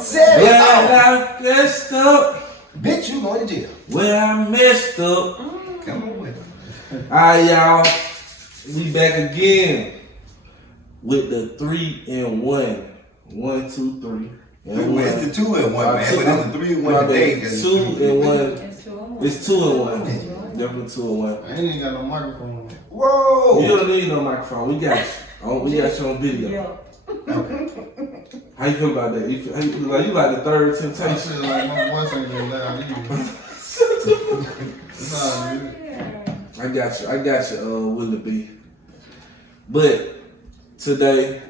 Set it off. I messed up. Bitch, you going to jail. Where I messed up. Come on with it. Alright, y'all. We back again with the 3-in-1. 1, 2, 3. And It's the 2-in-1, man. But it's the 3-in-1 today. 2-in-1. It's 2-in-1. Definitely 2-in-1. I ain't even got no microphone. Whoa. You don't need no microphone. We got you. We got you on video. Yeah. Okay. How you feel about that? You like the third I temptation? feel like my voice ain't going down either. It's all good. I got you, Willie B. But today,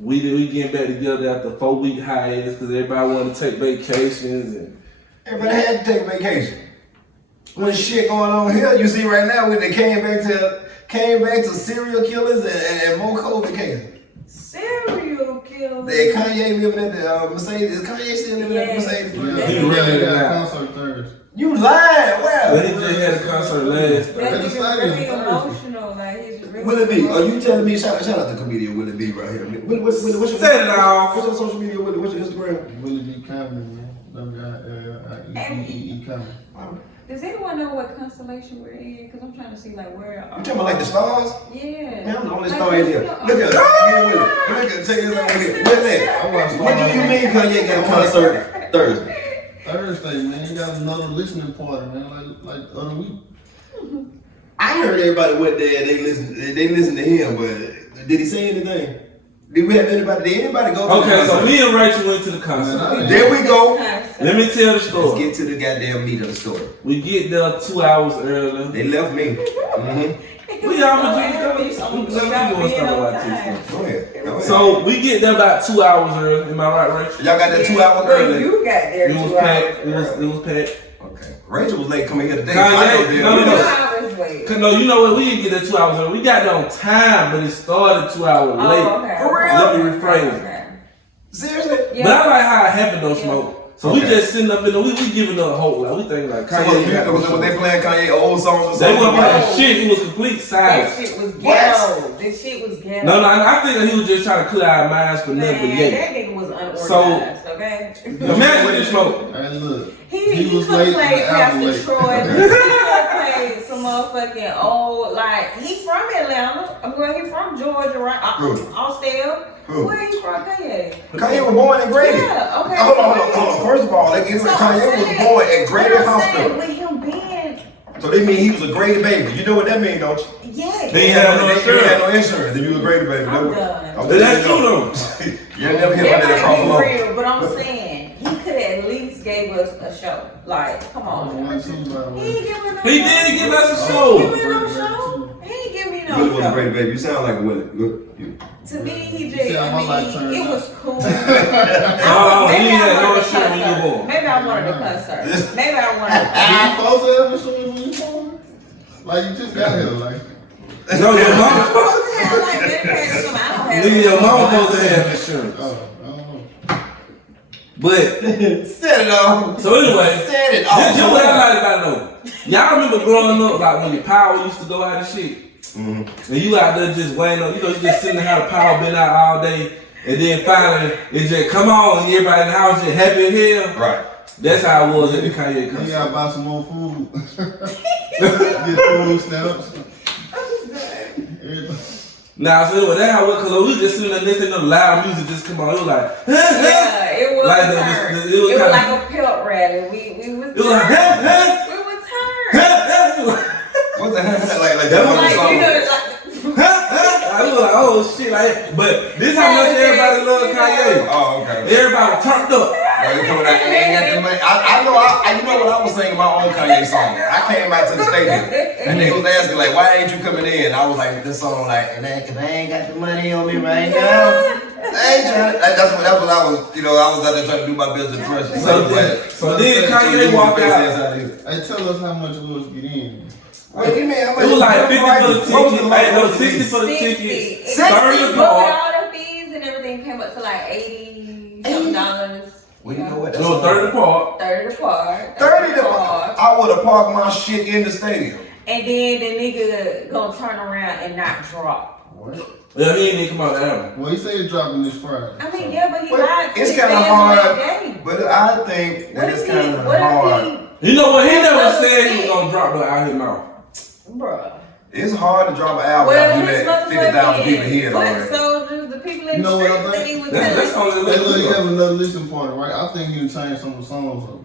we getting back together after 4-week hiatus because everybody want to take vacations and Everybody had to take vacation. When shit going on here, you see right now when they came back to serial killers and more COVID cases. Serial killer. Kanye living at the Mercedes. Is Kanye still living at the Mercedes? Yeah, He he really got a got- concert Thursday. You lying? but Wow. he just had a concert last That At the nigga stadium really Thursday. emotional. Like he's really Willie B, are you emotional. telling me? Shout out to comedian Willie B right here. What's your Set it off. What's your social media? What's your Instagram? Willie B Comedy, man. W-I-L-L-I-E-E Comedy. Does anyone know what constellation we're in? Because I'm trying to see like where. You talking about like the stars? Yeah. Man, I'm the only Like, star in here. you know- Look at it. Look at it. Take this over here. Look at that. What do you mean Kanye got a concert Thursday? Thursday, man. You got another listening party, man. Like the other week. I heard everybody went there and they listened to him, but did he say anything? Did anybody go to the Okay, concert? so me and Rachel went to the concert. There we go. Let me tell the Let's story. get to the goddamn meat of the story. We get there 2 hours early. They left me. Mm-hmm. We all Virginia. We gonna start about this. Go ahead. Go ahead. So we get there about 2 hours early. Am I right, Rachel? Y'all got that 2 hours Well, early. you got there It was 2 packed. hours. It was packed. Okay. Rachel was late coming here today. Kanye, I know no. 2 hours late. Cause no, you know what? We didn't get there 2 hours early. We got there on time, but it started 2 hours late. Oh, okay. For real? Let me rephrase it. Okay. Seriously? Yeah. But I like how it happened though, Smoke. So we Okay. just sitting up in the we giving up hope. Like we think like So Kanye. was they playing Kanye old songs or They something? wasn't playing No. shit. It was complete That silence. shit was ghetto. This shit was ghetto. No, I think that he was just trying to clear our minds for nothing but Man, yay. that nigga was unorganized, So- okay? Imagine this, Smoke. Hey, look. He was could late play and the album Pastor late. Troy. He could play some motherfucking old, like, he from Atlanta. I'm going, he from Georgia, right? Who? Austell. Who? Where he from, Kanye? Kanye was born in Grady. Yeah, okay. Hold on. First of all, they give Kanye was born at Grady Hospital. With him being, So they mean he was a Grady baby. You know what that means, don't you? yeah. They ain't had no They insurance. had no insurance. Then you a Grady baby. I'm That done. was- But that's true though. You never hit It under that cross might be alone. real, but I'm saying, he could at least gave us a show. Like, come on. One, two, by the He way. ain't give me no He show. did give us a He show. ain't give me no show. He ain't give me no Willie was a show. Grady baby. You sound like a Willie. Good. You- To me, he See just, how my life I turned mean, it out. was cool. Oh, Maybe he I had no wanted the shit when you were concert. born. Maybe I wanted the concert. Maybe I wanted You supposed to have insurance when you born? Like you just got here, like. No, your mama. I like Medicare or something. I don't have Nigga, your it. mama supposed to have insurance. Oh, I don't know. But Set it off. so anyway, Set it this off. is what I like about know. Y'all remember growing up, like when your power used to go out and shit, and you out there just waiting on, you just sitting there how the power been out all day, and then finally it just come on, and everybody in the house just happy as hell. Right. That's how it was at the Kanye You concert. gotta buy some more food. Get food stamps. Everything. Nah, so anyway, that's how it was, cause we just sitting there listening to loud music just come on. It was like, Yeah, it was Like a the- turn. it was It was kinda- like a pelt rally. We was it was like, turned. We were turned. What's the hell? Like that That one Like, song. you know, like, I was like, oh shit, like, but this how much everybody love Kanye. Oh, okay. Everybody turned up. Well, you coming out, you ain't got the money. You know what I was singing my own Kanye song. I came out to the stadium and they was asking like, why ain't you coming in? I was like, this song like, cause I ain't got the money on me right now. I ain't trying. That's what I was. I was out there trying to do my best impression. So then Kanye walked out. Hey, tell us how much it was to get in. What do you mean? How much It was like 50 for the What was ticket. the Hey, no, most? 60 for the 60. ticket. 60. 30 But with apart. all the fees and everything came up to like $80. Well, you know what? No, 30 apart. 30 apart. 30 I would have parked my shit in the stadium. And then the nigga gonna turn around and not drop. What? Yeah, he ain't even come out the album. Well, he said he's dropping this Friday. I mean, yeah, but he Well, lied to it's his kinda fans hard. on that I think that it's kind of hard. You know what? He never said he was gonna drop the out his mouth. Bruh. It's hard to drop an album Well, after you let 50,000 people hear it already. So the people in You know the what I streets that he was That's telling. only Hey, look, you look. have another listening party, right? I think you can change some of the songs up.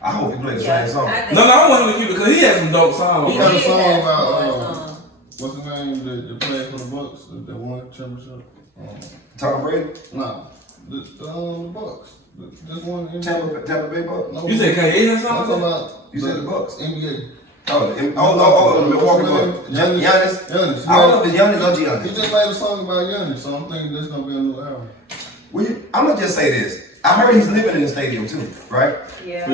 I hope he play the same song. No, I want him to keep it because he has some dope songs. He got a did song have about, some what's his name, the player for the Bucks, the one championship? Tom Brady? Nah, the Bucks. Just one NBA. Tampa Bay Bucks? No, You said Kanye has I'm talking songs? about You said the Bucks. NBA. Oh, the Milwaukee Bucks. Giannis? Giannis. I don't know if it's Giannis or He Giannis. just made a song about Giannis, so I'm thinking this gonna be a new album. I'm gonna just say this. I heard he's living in the stadium too, right? Yeah.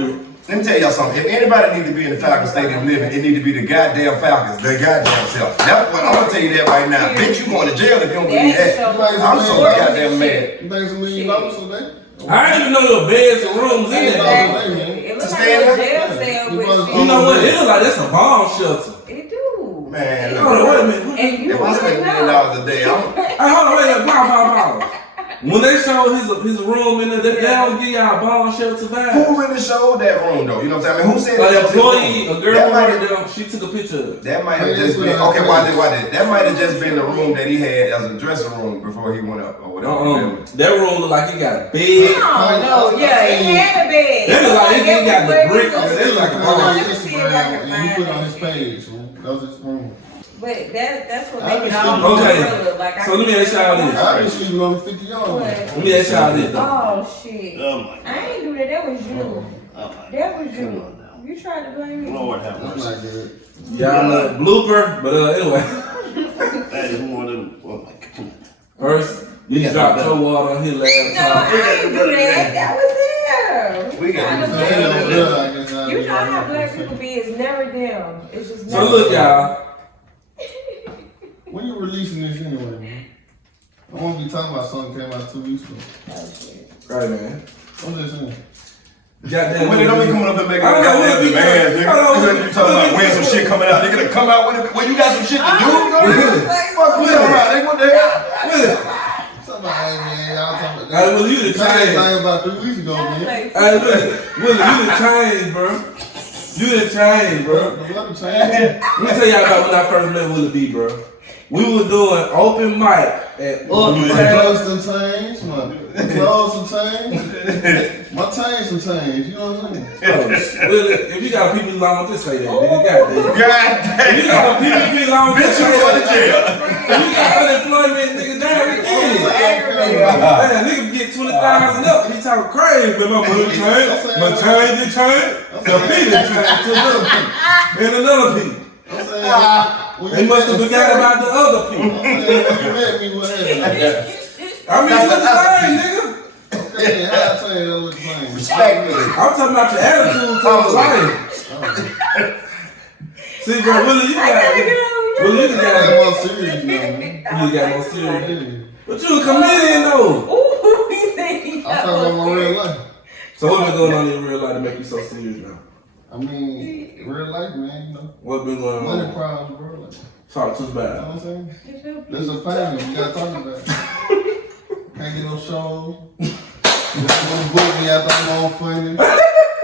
Let me tell y'all something. If anybody need to be in the Falcons Stadium living, it need to be the goddamn Falcons, the goddamn self. That's what I'm gonna tell you that right now. Bitch, you going to jail if you don't believe that. I'm so goddamn mad. You think it's $1 million a day? I didn't even know there were beds and rooms in there. Exactly. It looks like a jail cell with You know what? It looks like that's a bomb shelter. It do. Man, Hold on, look, wait a minute. And you if I spend $1 million a day, I'm Hey, hold on, wait a minute. Pause. When they showed his room in there, they don't give y'all a bomb shelter vibe. who really showed that room though? You know what I'm saying? I mean, who said An that was his employee, room? a girl That might worked have- there, she took a picture of it. That might have just been okay. Why did that might have just been the room that he had as a dressing room before he went up or whatever. you feel me? That room looked like he got a bed. No, yeah, it had a bed. That look like he got the brick. I That's like a on bomb. his Instagram, and he put it on his page, man. That was his room. But that's what I make it can all see- Okay. gorilla. Like, So let me ask y'all this. I was shooting on the 50 yard line. Let me ask y'all this though. Oh shit. Oh my I ain't do that. That was you. Oh my That was Come you. on now. You tried to blame me. Lord have That's mercy. not good. Y'all know blooper, but anyway. That is more than, oh my God. First, you dropped your water on his No, laptop. I ain't do that. That was him. We got You to trying to do blame that. me. You know how black people be. It's never them. It's just So never look, them. y'all. When you releasing this anyway, man? I won't be talking about something that came out 2 weeks ago. Oh, shit. Right, man. I'm just saying. Goddamn. When they don't be coming up and making I don't know, goddamn Willie B. demands, nigga. I don't know. You talking about when some shit coming out? They gonna come out with it when you got some shit to do. You know what I mean? Like, Fuck you talking about? They what the hell? Willie. Somebody, man, y'all talking about Hey, Willie, you the That change. thing about 3 weeks ago, I'm man. like, Hey, Willie, you the change, bro. You the change, bro. The weather changed. Let me tell y'all about when I first met Willie B, bro. We were doing open mic at My Uptown. clothes done changed. My clothes done changed. My chains done changed. You know what I'm saying? Willie, if you got people long, just say that, nigga. Goddamn. God If you got people long, just Bitch, you say going to that. jail. If you got unemployment, nigga, down again. aggravated. Man, nigga get 20,000 up and he talking crazy, but my money changed. My chain did change. The P did change to another P. And another P. I'm saying, They must have forgot about the other P. I'm saying, when you met me, what happened? I mean, you the same, nigga. Okay, how I tell you that was playing? Respectfully. I'm talking about your attitude towards life. See, bro, Willie, you got Willie, you I'm got more serious now, man. you got more serious. Yeah. But you a comedian though. Ooh, he said he I'm talking about my real life. So what been going on in real life to make you so serious now? I mean, real life, man, you know. What been going Money on? problems, bro. Like, Talk to us you know about it. what I'm saying? There's a family, you gotta talk about it. Can't get no shows. You wanna book me after I'm on funny.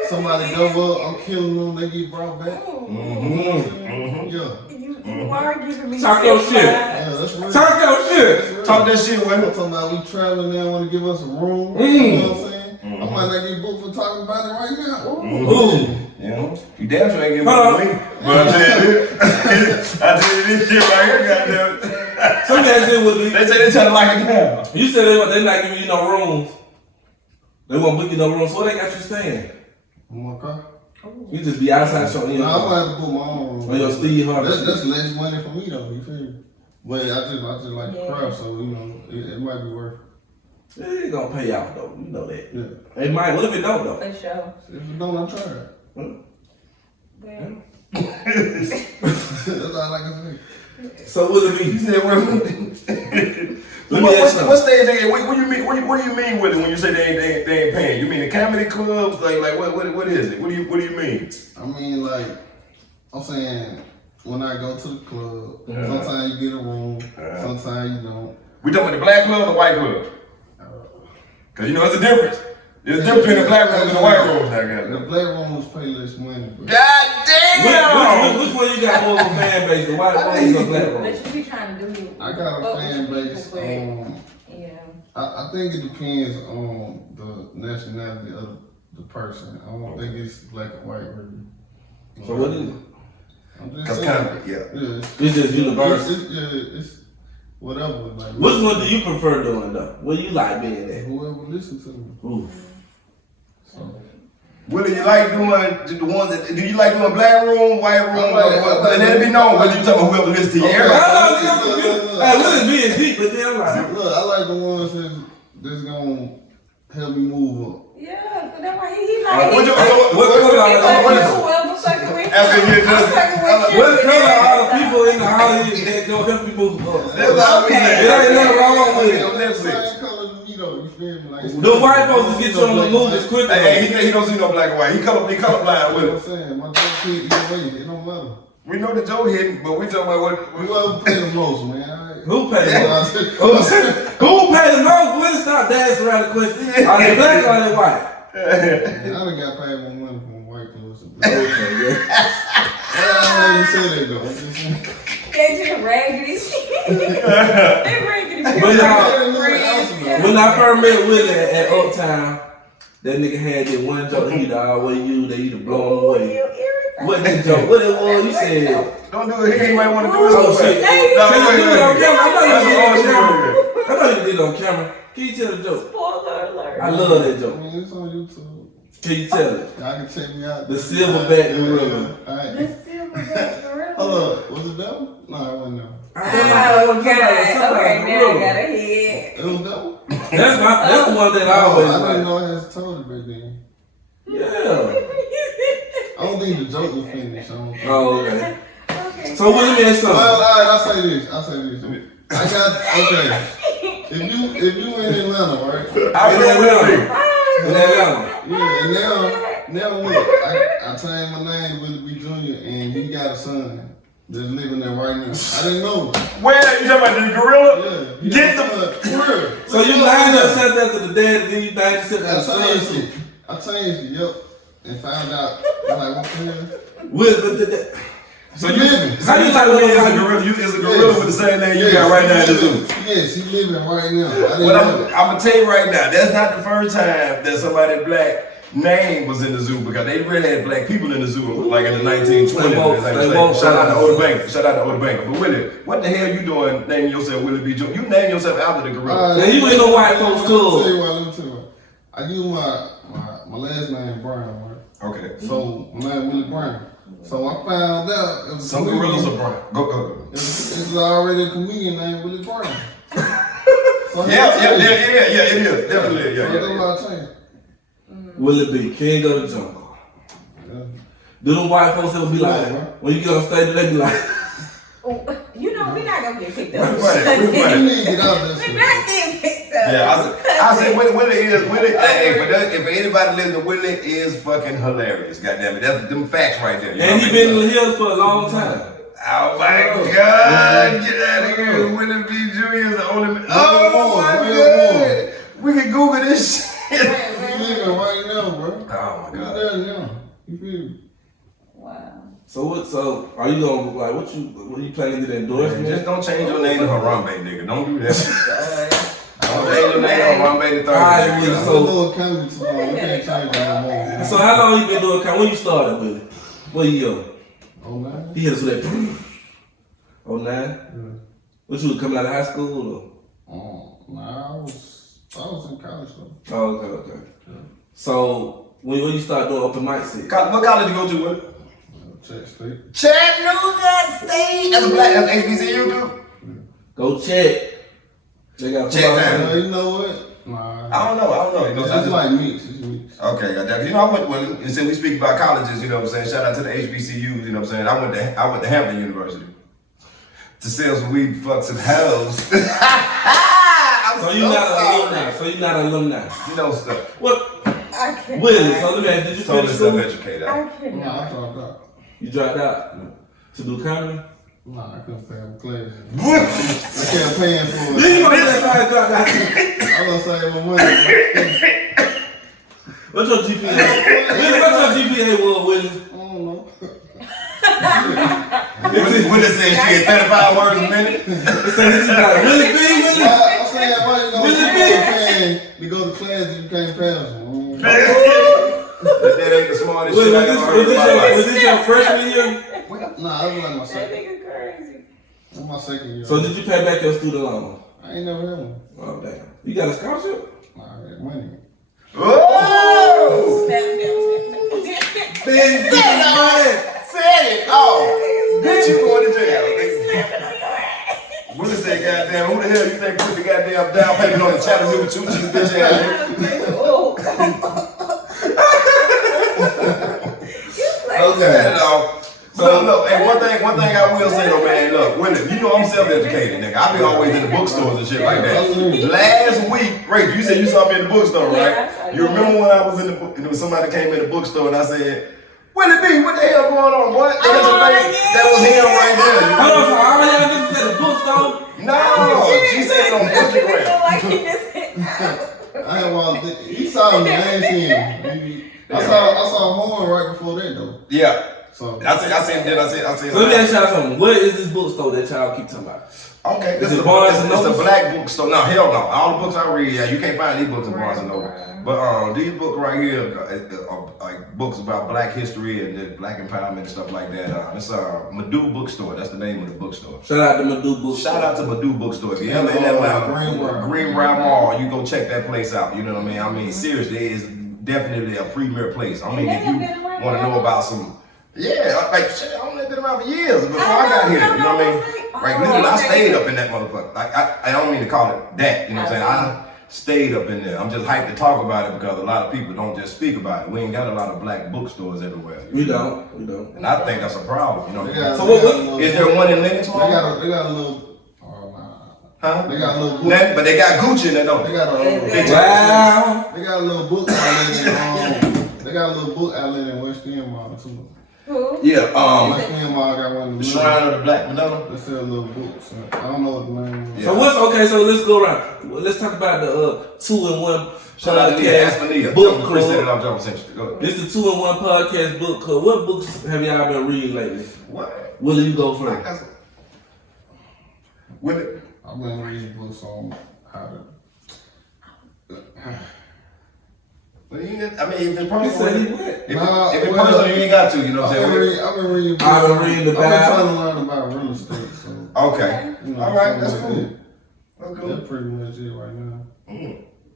Somebody go up, I'm killing them, they get brought back. You know what I'm saying? Yeah. You are giving me Talk your sick shit. vibes. Yeah, that's real. Talk your shit. That's real. Talk that shit I'm with talking about we traveling there, want to give us a room. You know what I'm saying? I might not get booked for talking about it right now. Ooh. You know, you damn sure ain't getting Hold money. But I tell you this, I tell you this shit right here, goddamn. So let me ask you, Willie. They say they try to lock it down. You said they not giving you no rooms. They won't book you no rooms. So where they got you staying? In my car. You just be outside showing No, your I'm gonna have to put my own room. on your Steve Harvey. That's less money for me though. You feel me? But I just like the craft, so you know it might be worth It ain't gonna pay off though. You know that. it. Yeah. It might. What if it don't though? For sure. If you don't, I try it. Well, That's all I can say. So what it You be? said what? Let me ask you What stage they? What do you mean? What do you mean with it when you say they ain't paying? You mean the comedy clubs? Like what is it? What do you mean? I mean, like I'm saying, when I go to the club, sometimes you get a room, sometimes you don't. We talking about the black club or white club? Cause you know it's a difference. There's a difference between the black rooms and the white rooms. The black rooms pay less money. Bro. God damn! Which one you got more of a fan base, the white rooms or black rooms? But you be trying to do you. I got a fan base. Yeah. I think it depends on the nationality of the person. I don't think it's black and white really. So what is it? I'm just Because saying. kind of, yeah. It's just universal. It's whatever. Like, Which one do you prefer doing though? What do you like being at? whoever listen to me. Ooh. So, Willie, you like doing the ones that, do you like doing black room, white room? And let it be known whether you talking about whoever listens to you. Okay. Everybody. Hey, Willie being deep, but then I'm like, look, I like the ones that's gonna help me move up. Yeah, so that's why he like. What you, Whoever fucking with you. After you I'm just, fucking with you. what color are all the people in the audience that don't help people move up? that's all we say. It ain't nothing wrong with it. On Netflix. Same color to me though, you feel me? Like, The white folks get you on the move as quick. Hey, he don't see no black and white. He colorblind you know with what I'm it. saying? My joke hit either way, it don't matter. We know the Joe hitting, but we talking about what. Whoever pay the most, man. Who paid the most? Alright. Who paid the most? Willie, stop dancing around the question. Are they black or are they white? I done got paid more money from white clothes to black. I ain't say that though. I'm just saying. They just raggedy shit. They raggedy shit. When I first met Willie at Uptown, that nigga had that one joke. He either always you, they either blow him away. What that joke? What it was? You said. Don't do it. He might want to do it. Oh shit! No, Can you do it on camera? That's I know you did it on camera. Can you tell the joke? Spoiler alert. I love that I joke. mean, it's on YouTube. Can you tell it? Y'all can check me out. The silverback gorilla. Alright. The silverback gorilla. Hold up. Was it devil? No, it wasn't devil. Oh, God. Okay, now I got a head. It was devil? That's the one that I always I didn't like. know I had to tell it back then. Yeah. I don't think the joke was finished. Oh, okay. Okay. So what do you mean Well, something? alright, I'll say this. I got, okay. If you in Atlanta, right? I feel Willie. Yeah, and now look, I changed my name Willie B Jr. and he got a son that's living there right now. I didn't know. Where you talking about the gorilla? Yeah. he Get got a son. So you lined up something after the dad, then you lined yourself I after the changed son. it. I changed it, yep. And found out, I'm like, what the hell? With So He living. So you like Willie is a gorilla? You is a gorilla with the same name you got right now in the zoo. Yes, he living right now. I didn't What know that. I'm gonna tell you right now, that's not the first time that somebody black name was in the zoo because they really had black people in the zoo like in the 1920s. Shout out to Oda Banker. Shout out to Oda Banker. But Willie, what the hell you doing naming yourself Willie B. Jr.? You name yourself after the gorilla. Now you ain't no white folks Let me tell club. you what, let me tell you what. I use my last name Brown, right? Okay. So my name Willie Brown. So I found out it was Some gorillas are brown. Go. It's already a comedian named Willie Brown. So Yeah, it is. Definitely, So that's yeah. why I changed. Willie B, king of the jungle. Yeah. Do them white folks ever be like, when you get on stage, they be like, You know, we're not going to get picked up. We're funny. You need to get out there. We're not getting picked up. Yeah, I said Willie is hey, for anybody listening, Willie is fucking hilarious. Goddamn it, that's them facts right there. You know and he what I been mean? in the hills for a long time. Oh my God! Get out of here! Willie B. Jr. is the only man. Oh my God! We can Google this shit. You living right now, bro. Oh my You God! there now. You feel me? Wow. So are you gonna like what you planning to do endorsement? Just don't change your name to Harambe, nigga. Don't do that. Don't change your name to Harambe the Alright, third. Willie, I'm so- a little coming too long. You can't change that no more. So how long you been doing comedy? When you started with it? What year? Oh, man. He hit us with that. Oh 09? What you was coming out of high school Oh, nah, I was in college though. or? Oh, okay. So when you start doing open mic shit? What college you go to, Willie? Check State. Chattanooga State. That's a black. That's HBCU, dude. Go check. They got Check time. You know what? Nah. I don't know. You know, It's like mix. It's mix. Okay, goddamn. You know, I went. Well, you said we speak about colleges. You know what I'm saying? Shout out to the HBCUs. You know what I'm saying? I went to Hampton University to sell some weed, fuck some hoes. So you're not an alumni. So you're not an alumni. You know stuff. What? I can't. Willie, so let me ask, did you Totally finish school? self-educated. I Nah, cannot. I dropped out. You dropped out to do comedy? Nah, I couldn't pay my classes. I kept paying for You it. gonna let that guy drop out? I was saving my money. What's your GPA? Willie, what's your GPA was, Willie? I don't know. Willie said she had 35 words a minute. It said this is like Willie B, Willie. I'm saying, why you to go to class and you can't pass them? That ain't the smartest shit I ever heard in my life. Was this your freshman year? Nah, that was like my That second. nigga crazy. That was my second year. So did you pay back your student loan? I ain't never had one. Oh damn. You got a scholarship? Nah, I had money. Oh! Big Said it! Oh! Bitch, you going to jail. Willie said, goddamn, who the hell you think put the goddamn down payment on the Chattanooga choo-choo bitch ass nigga? Okay. So look, hey, one thing I will say though, man, look, Willie, you know I'm self-educated, nigga. I be always in the bookstores and shit like that. Last week, Ray, you said you saw me in the bookstore, right? You remember when I was in the book, somebody came in the bookstore and I said, Willie B, what the hell going on? What? That was him right there. Hold on, so all y'all niggas at the bookstore? No, she said it on Instagram. I ain't walked. He saw me. I ain't seen him. I saw Horn right before that though. Yeah. So I said. So let me ask y'all something. What is this bookstore that y'all keep talking about? Okay, this Is is it Barnes and it's Noble? a black bookstore. No, hell no. All the books I read, yeah, you can't find these books in Barnes and Noble. But these books right here are like books about black history and black empowerment and stuff like that. It's Madu Bookstore. That's the name of the bookstore. Shout out to Madu Bookstore. Shout out to Madu Bookstore. If you ever in that Greenbrier Mall, you go check that place out. You know what I mean? I mean, seriously, it is definitely a premier place. I mean, if you want to know about some, like shit, I only been around for years before I got here. You know what I mean? Like literally, I stayed up in that motherfucker. Like I don't mean to call it that. You know what I'm saying? I stayed up in there. I'm just hyped to talk about it because a lot of people don't just speak about it. We ain't got a lot of black bookstores everywhere. We don't. And I think that's a problem. You know what I mean? So what Is there one in Lennox Mall? They got a little. Huh? They got a little book. But they got Gucci in there, don't They they? got a Wow. They got a little book outlet in They got a little book outlet in West End Mall too. Who? Yeah. West End Mall got one of The the Shrine of the Black Madonna. They sell little books. I don't know what the name is. Yeah. So what's okay? So let's go around. Let's talk about the 2-in-1 Shout out to Nia. Ask for Nia. book Chris said it club. off Jump Century. Go ahead. This is the 2-in-1 podcast book club. What books have y'all been reading lately? What? Willie, you go first. Willie. I've been reading books on how to. I mean, if it's He personal, said he if went. it's personal, you ain't got to. You know what I'm saying? I've been reading books. I've been reading the I've been Bible. trying to learn about real estate. So, Okay. you know, All right. That's something cool. like That's that. cool. That's pretty much it right now.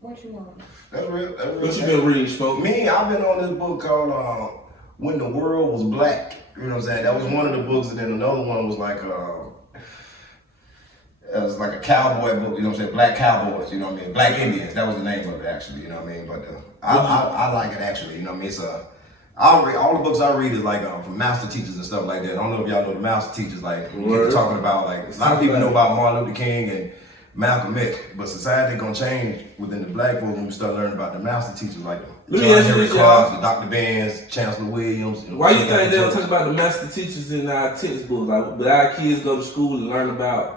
What you want? That's real. That's real. What you been reading, Smoke? Me, I've been on this book called When the World Was Black. You know what I'm saying? That was one of the books, and then another one was like it was like a cowboy book. You know what I'm saying? Black Cowboys. You know what I mean? Black Indians. That was the name of it actually. You know what I mean? But I like it actually. You know what I mean? It's I'll read all the books I read is like from master teachers and stuff like that. I don't know if y'all know the master teachers. Like we're talking about like a lot of people know about Martin Luther King and Malcolm X, but society gonna change within the black folks when we start learning about the master teachers like Let me John ask you Henry this, Clark, the Dr. Benz, Chancellor Williams. Why you think they don't talk about the master teachers in our textbooks? Like, but our kids go to school and learn about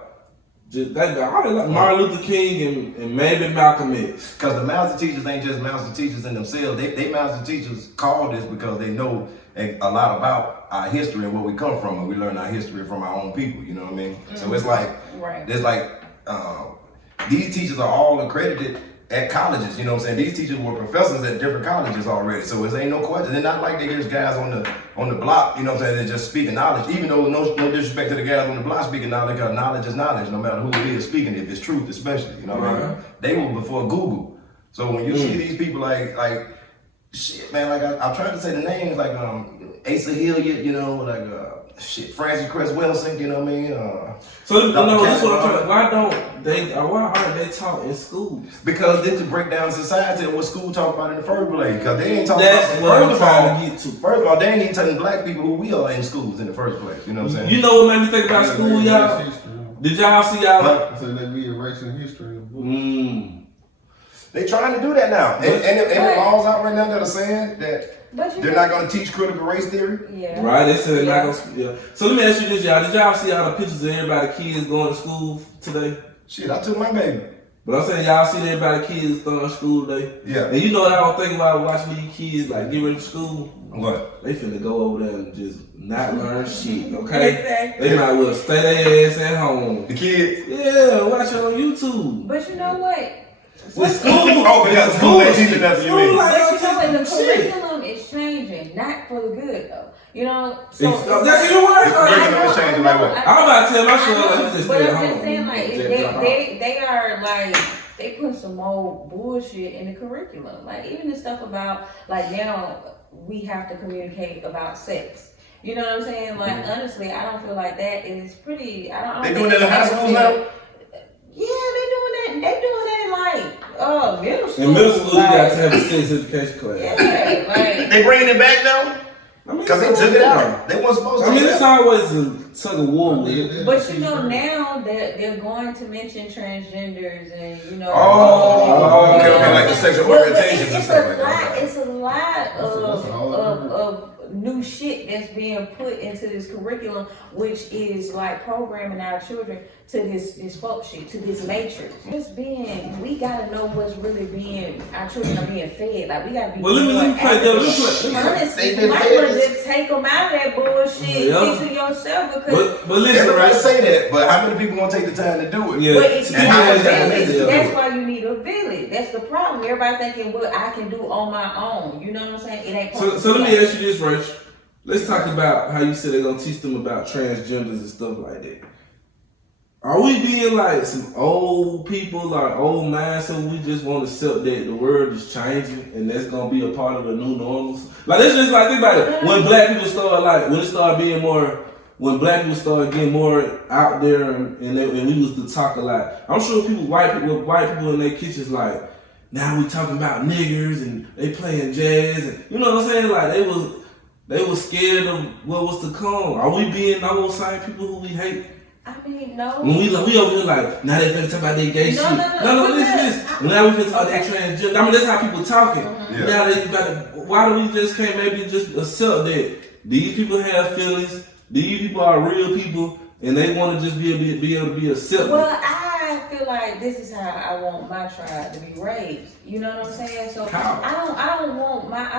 just that guy, like Martin Luther King and maybe Malcolm X. Because the master teachers ain't just master teachers in themselves. They master teachers call this because they know a lot about our history and where we come from, and we learn our history from our own people. You know what I mean? Mm-hmm. So it's like there's like these teachers are all accredited at colleges. You know what I'm saying? These teachers were professors at different colleges already. So it ain't no question. They're not like they just guys on the block. You know what I'm saying? They're just speaking knowledge. Even though no disrespect to the guys on the block speaking knowledge, because knowledge is knowledge, no matter who it is speaking. If it's truth, especially. You know what I mean? They were before Google. So when you see these people like shit, man, like I'm trying to say the names like Asa Hilliard, you know, like Francis Cress Wilson, you know what I mean? So no, that's what I'm trying. Why aren't they taught in schools? Because they to break down society and what school talk about in the first place. Because they ain't talking That's about what I'm trying to get to. First of all, they ain't even telling black people who we are in schools in the first place. You know what I'm saying? You know what made me think about school, y'all? Did y'all see y'all? I said they be erasing history in the book. They trying to do that now. And the laws out right now that are saying that they're not going to teach critical race theory. Yeah. Right, they said they're not going to. Yeah. So let me ask you this, y'all. Did y'all see all the pictures of everybody, kids going to school today? Shit, I took my baby. But I'm saying y'all see everybody kids starting school today. Yeah. And you know what I was thinking about watching these kids like get ready for school? What? They finna go over there and just not learn shit, okay? Exactly. They might as well stay their ass at home. The kids? Yeah, watch it on YouTube. But you know what? With school. Oh, but that's school ain't teaching nothing, you mean? like, But you know what? The shit. curriculum is changing, not for the good though. You know, so That's even worse. The curriculum is changing like what? I'm about to tell my son like, he just But stay at I'm home. just saying, like, Just drop out. they are like, they put some more bullshit in the curriculum. Like, even the stuff about, like, now we have to communicate about sex. You know what I'm saying? Like, honestly, I don't feel like that is pretty. I don't They think doing that in high it's schools now? Yeah, they doing that. They doing that in like middle school. In middle school, you got like, to have a sex education class. Yeah, like. They bringing it back now? I mean, Because they took it out. They weren't supposed to. I mean, take it's it out. always a tug of war with it. But you know now that they're going to mention transgenders and you know. Oh, okay, like the sexual But orientations and it's stuff a like lot. that. It's a lot That's a whole of new shit that's being put into this curriculum, which is like programming our children to this fuck shit, to this matrix. We gotta know what's really being, our children are being fed. Like we gotta be. Well, let me play that. Honestly, They you been might fed want to this. just take them out of that bullshit, Yeah. teach it yourself because. But listen, Everybody say that, but how many people gonna take the time to do it? Yeah. But if you And need how a is that village, necessary? that's why you need a village. That's the problem. Everybody thinking what I can do on my own. You know what I'm saying? It ain't. So let me ask you this, Rach. Let's talk about how you said they're gonna teach them about transgenders and stuff like that. Are we being like some old people, like old minds, so we just want to accept that the world is changing and that's gonna be a part of the new normals? Like let's just like think about it. When black people start when black people started getting more out there and we used to talk a lot. I'm sure white people in their kitchens like, now we talking about niggers and they playing jazz and you know what I'm saying? Like they was scared of what was to come. Are we being those same people who we hate? I mean, no. When we over here like, now they finna talk about their gay No, shit. no, Listen. Now we finna talk that transgender. I mean, that's how people talking. Yeah. Now why do we just can't maybe just accept that these people have feelings, these people are real people, and they want to just be able to be accepted. Well, I feel like this is how I want my tribe to be raised. You know what I'm saying? So How? I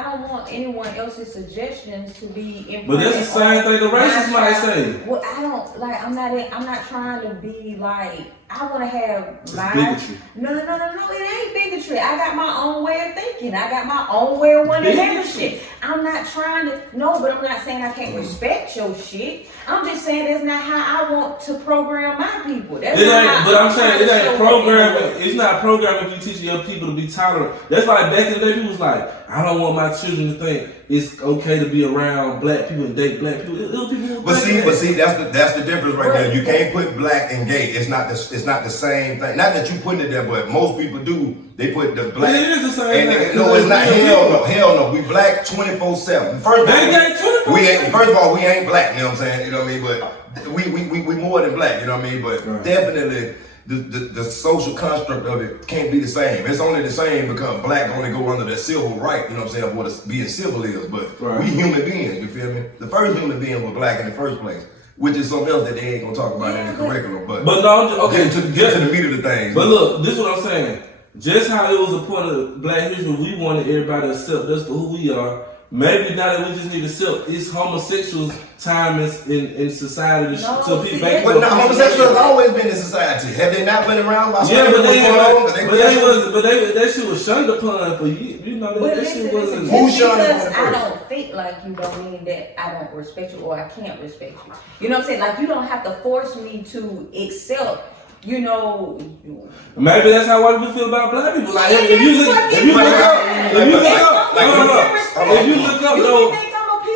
don't want anyone else's suggestions to be imprinted. But that's the same thing the on my racists might tribe. say. Well, I don't like. I'm not trying to be like. I want to have It's my. bigotry. No. It ain't bigotry. I got my own way of thinking. I got my own way of wanting to handle shit. I'm not trying to. No, but I'm not saying I can't respect your shit. I'm just saying that's not how I want to program my people. That's It not ain't, how but I'm trying saying to it ain't show programming. people. It's not programming if you teach your people to be tolerant. That's why back in the day, people was like, I don't want my children to think it's okay to be around black people and date black people. It was people who But think see, that. that's the difference right there. You can't put black and gay. It's not the same thing. Not that you putting it there, but most people do. They put the black. It is the same And thing. no, it's not. Real Hell no. We black 24/7. First of They all, got 24/7. we ain't. First of all, we ain't black. You know what I'm saying? You know what I mean? But we more than black. You know what I mean? But Right. definitely. The social construct of it can't be the same. It's only the same because black only go under the civil right, you know what I'm saying, what being civil is. But Right. we human beings, you feel me? The first human being was black in the first place, which is something else that they ain't gonna talk about in the curriculum. But no, okay. get to the meat of the things. But look, this is what I'm saying. Just how it was a part of Black history, we wanted everybody to accept us for who we are. Maybe now that we just need to accept it's homosexuals' time in society No, so see, people back But no, homosexuals have always been in society. Have they not been around? Yeah, but they that shit was shunned upon for you. You know But that shit listen, wasn't. Who just shot him because on I first? don't think like you don't mean that I don't respect you or I can't respect you. You know what I'm saying? Like you don't have to force me to accept, you know. Maybe that's how white people feel about black people. Like if you look up,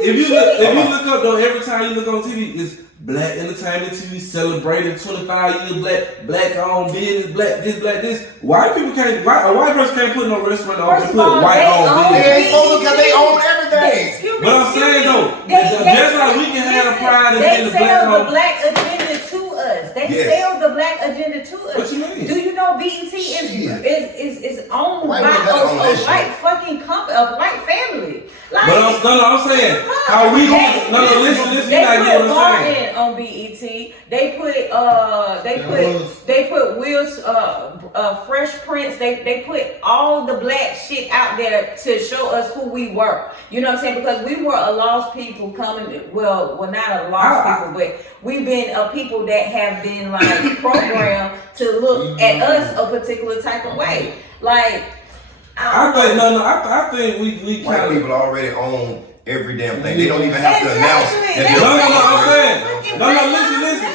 You look up though, every time you look on TV, it's black entertainment TV celebrating 25 years black owned business, black this. White people can't. A white person can't put no restaurant on and put white owned business. They ain't supposed to because they own everything. But I'm saying though, just like we can have the pride in being they the black sell the owned. black agenda to us. They Yes. sell the black agenda to us. What you mean? Do you know BET is owned Why by would they own a that shit? white fucking company, a white family? Like, But I'm saying, How we gonna? No, listen. You They not put getting what I'm saying. Martin on BET. They put Will's Fresh Prince. They put all the black shit out there to show us who we were. You know what I'm saying? Because we were a lost people coming. Well, not a lost people, but we've been people that have been like programmed to look at us a particular type of way. Like I think we White kind of. people already own every damn thing. They don't even have to announce that. No, I'm saying. No, listen.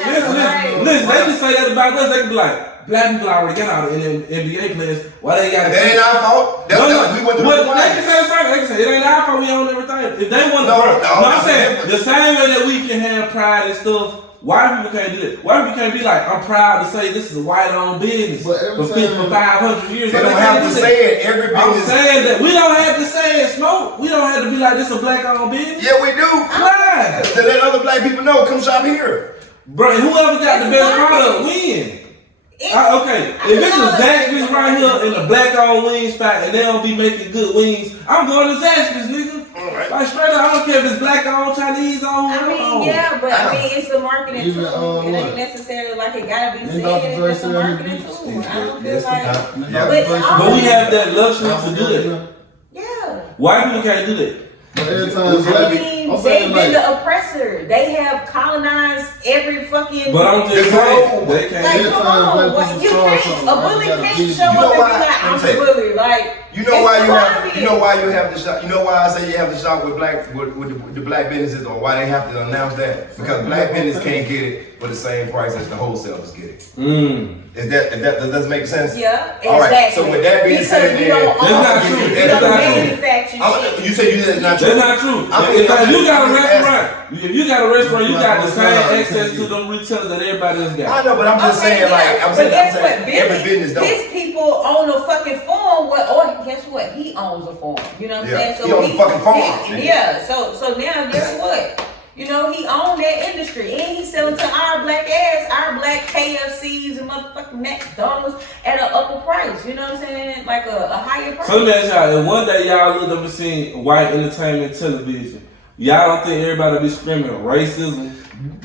They can say that about us. They can be like, black people already got out of NBA players. Why they got? That ain't our fault. We went to the They can say the same. They can say it ain't our fault. We own everything. If they want to, I'm saying the same way that we can have pride and stuff. White people can't do that. White people can't be like, I'm proud to say this is a white-owned business for 500 years. They don't have to say it. Every business. I'm saying that we don't have to say it, Smoke. We don't have to be like, this is a black-owned business. Yeah, we do. Why? To let other black people know, come shop here. Bro, whoever got the best product win. Okay, if this is Zaxby's right here in a black-owned wing spot and they don't be making good wings, I'm going to Zaxby's, nigga. Right. Like straight up, I don't care if it's black-owned, Chinese-owned. Yeah, but it's the marketing tool. It ain't necessarily like it gotta be said. It's a marketing tool. I don't feel like. But we have that luxury to do that. Yeah. White people can't do that. But every time they've been the oppressor. They have colonized every fucking. But I'm just saying, they can't. Like, come on, you can't. A bully can't show up and be like, I'm a bully. Like, you know why you have to shop. You know why I say you have to shop with the black businesses, or why they have to announce that? Because black business can't get it for the same price as the wholesalers get it. Does that make sense? Yeah, exactly. All right. So with that being said, that's not true. That's not true. You say that's not true. That's not true. If you got a restaurant, you got the same access to them retailers that everybody else got. I know, but I'm just saying, like, I'm saying every business don't. His people own a fucking farm, or guess what? He owns a farm. You know what I'm saying? So he owns a fucking farm. Yeah. So now guess what? You know, he owned that industry, and he's selling to our black KFCs and motherfucking McDonald's at an upper price. You know what I'm saying? Like a higher price. So let me ask y'all, if one day y'all looked up and seen white entertainment television, y'all don't think everybody be screaming racism?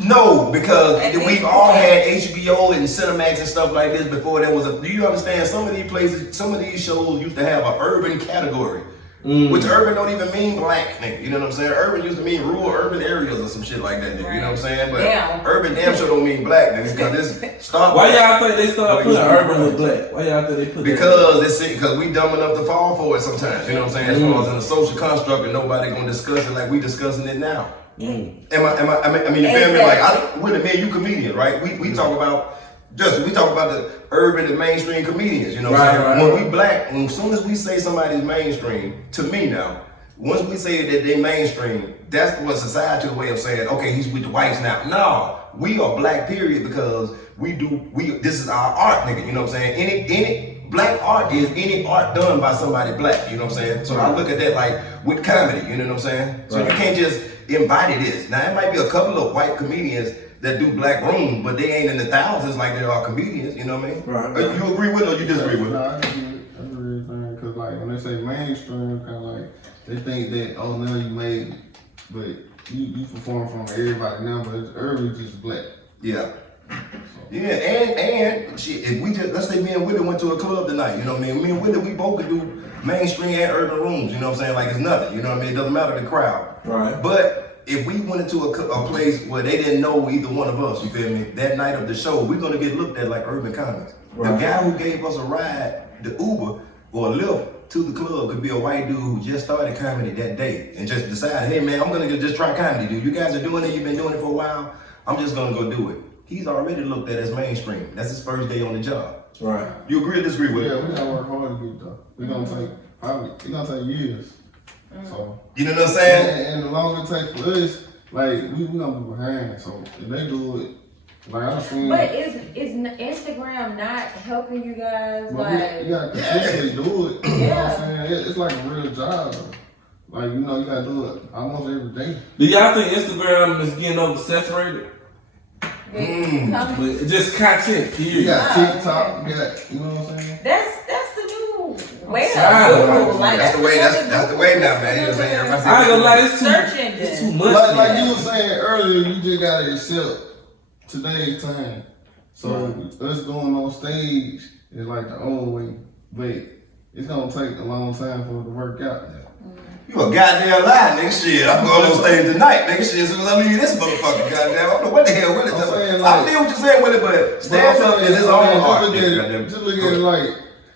No, because we've all had HBO and Cinemax and stuff like this before there was a. Do you understand? Some of these places, some of these shows used to have an urban category. Which urban don't even mean black, nigga. You know what I'm saying? Urban used to mean rural urban areas or some shit like that, nigga. Right. You know what I'm saying? But urban damn sure don't mean black, nigga. Because this start. Why y'all think they start putting urban with black? Why y'all think they put because we dumb enough to fall for it sometimes. You know what I'm saying? As far as in a social construct, and nobody gonna discuss it like we discussing it now. I mean, you feel me? Like, we're the you comedians, right? We talk about. We talk about the urban and mainstream comedians, you know what I'm saying? When we black, as soon as we say somebody's mainstream, to me now, once we say that they mainstream, that's what society's way of saying, okay, he's with the whites now. No, we are black, period, because this is our art, nigga, you know what I'm saying? Any black art is any art done by somebody black, you know what I'm saying? So I look at that like with comedy, you know what I'm saying? So you can't just embody this. Now, it might be a couple of white comedians that do black rooms, but they ain't in the thousands like there are comedians, you know what I mean? Right. You agree with it or you disagree with it? No, I agree with it, because like when they say mainstream, kind of like, they think that, oh, now you made, but you perform from everybody now, but it's early just black. Yeah. Yeah, and shit, if we just, let's say me and Willie went to a club tonight, you know what I mean? Me and Willie, we both could do mainstream and urban rooms, you know what I'm saying? Like it's nothing, you know what I mean? It doesn't matter the crowd. Right. But if we went into a place where they didn't know either one of us, you feel me? That night of the show, we're gonna get looked at like urban comics. Right. The guy who gave us a ride, the Uber or a Lyft to the club could be a white dude who just started comedy that day and just decided, hey man, I'm gonna just try comedy, dude. You guys are doing it, you've been doing it for a while. I'm just gonna go do it. He's already looked at as mainstream. That's his first day on the job. Right. You agree or disagree with it? Yeah, we gotta work hard to get though. It's gonna take years. So you know what I'm saying? And the longer it takes for us, like we gonna be behind. So if they do it, like I'm seeing. But is Instagram not helping you guys? Like you gotta consistently do it. You know what I'm saying? It's like a real job. Like you gotta do it almost every day. Do y'all think Instagram is getting oversaturated? But just content, period. You got TikTok, you know what I'm saying? That's the new way. That's the way now, man. You know what I'm saying? I ain't gonna lie, it's searching. it's too much. Like you were saying earlier, you just gotta accept today's time. So us going on stage is like the old way, but it's gonna take a long time for it to work out now. You a goddamn lie, nigga. Shit, I'm going on stage tonight, nigga. Shit, as soon as I leave this motherfucker, goddamn. I don't know what the hell Willie does. I feel what you're saying, Willie, but stand up is his own art.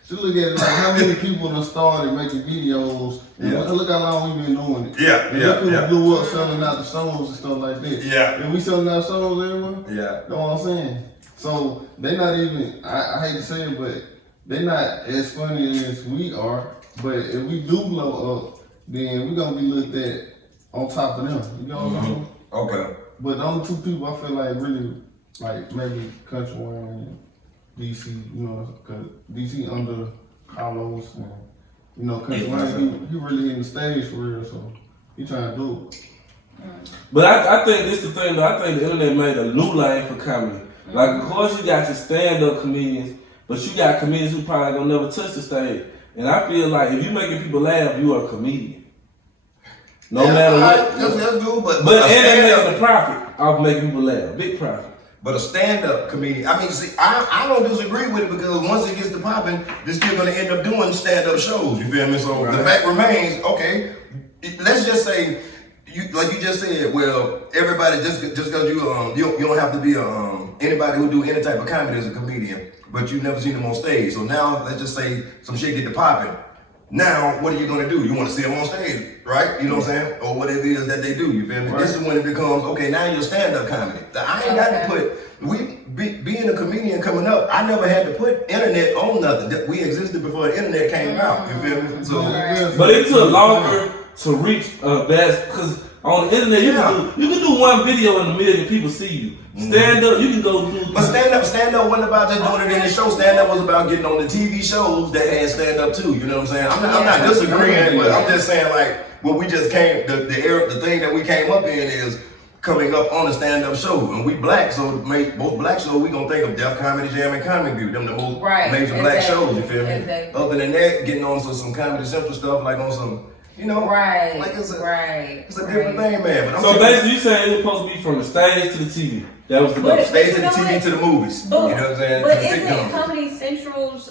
Just look at it like how many people done started making videos. And look how long we been doing it. Look who blew up selling out the shows and stuff like that. And we selling out shows everywhere. You know what I'm saying? So they not even. I hate to say it, but they not as funny as we are. But if we do blow up, then we're gonna be looked at on top of them. You know what I'm saying? Okay. But the only two people I feel like really, like maybe Country Wayne and DC, you know, cause DC under Carlos and, you know, Country Wayne, he really hitting the stage for real, so he trying to do it. But I think this is the thing though, I think the internet made a new lane for comedy. Like, of course you got your stand-up comedians, but you got comedians who probably gonna never touch the stage. And I feel like if you making people laugh, you are a comedian. No matter what. That's good, but and they making a profit off making people laugh. Big profit. But a stand-up comedian, I mean, see, I don't disagree with it because once it gets to popping, they're still gonna end up doing stand-up shows. You feel me? So the fact remains, okay. Let's just say, like you just said, well, everybody just because you don't have to be anybody who do any type of comedy is a comedian, but you never seen them on stage. So now let's just say some shit get to popping. Now, what are you gonna do? You want to see them on stage, right? You know what I'm saying? Or whatever it is that they do. You feel me? Right. This is when it becomes okay. Now you're stand-up comedy. I ain't got to put being a comedian coming up. I never had to put internet on nothing. We existed before the internet came out. You feel me? So, but it took longer to reach best because on the internet you can do one video and 1 million people see you. Stand up, you can go do. But stand up wasn't about just doing it in the show. Stand up was about getting on the TV shows that had stand up too. You know what I'm saying? I'm not disagreeing, but I'm just saying like what we just came the thing that we came up in is coming up on a stand up show, and we black, so to make both black shows we gonna think of Def Comedy Jam and Comic View. Them the most major black shows. You feel me? Other than that, getting on some Comedy Central stuff like on some. You know, like it's a different thing, man. But so basically, you saying it was supposed to be from the stage to the TV. That was the goal. Stage to the TV to the movies. But, you know what I'm saying? But isn't Comedy Central's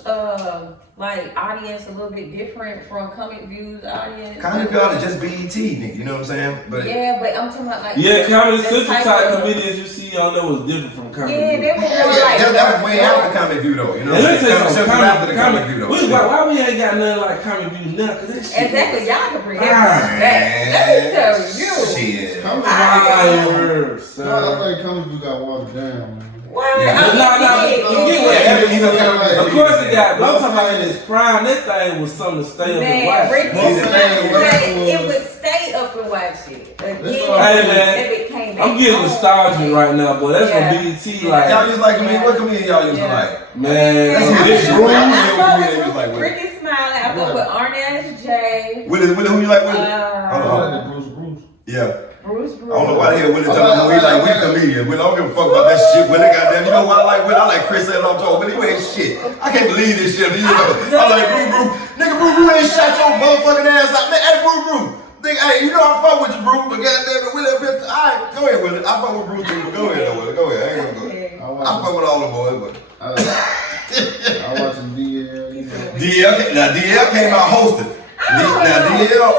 like audience a little bit different from Comic View's audience? Comic View is just BET, nigga. You know what I'm saying? But but I'm talking about like Comedy Central type comedians you see on there was different from Comic View. They were like that was way after Comic View though. You know, let me tell you something. After the Comic View though. Why we ain't got nothing like Comic View now? Cause that shit exactly, y'all can bring that back. Let me tell you. Shit. I think Comic View got watered down, man. What? Of course it got, but I'm talking about in its prime, that thing was something to stay up and watch. It would stay up and watch it. Hey man, I'm getting nostalgic right now, boy. That's what BET like. Y'all used like me. What comedian y'all used to like? Man, that's Ricky Smiley. I fuck with Arnaz J. Willie, who you like? Bruce. Yeah. Bruce. I don't know why the hell Willie telling me we like we comedians. Willie, I don't give a fuck about that shit. Willie, goddamn, you know what I like? Willie, I like Chris and I'm talking. Willie, you ain't shit. I can't believe this shit. You know, I like Brew. Nigga, Brew ain't shot your motherfucking ass out. Man, hey, Brew. Nigga, hey, you know I fuck with you, Brew, but goddamn it, Willie, alright, go ahead, Willie. I fuck with Brew too, but go ahead, Willie. Go ahead. I ain't gonna go. I fuck with all the boys, but. I watching DL. DL came out hosting. Now DL,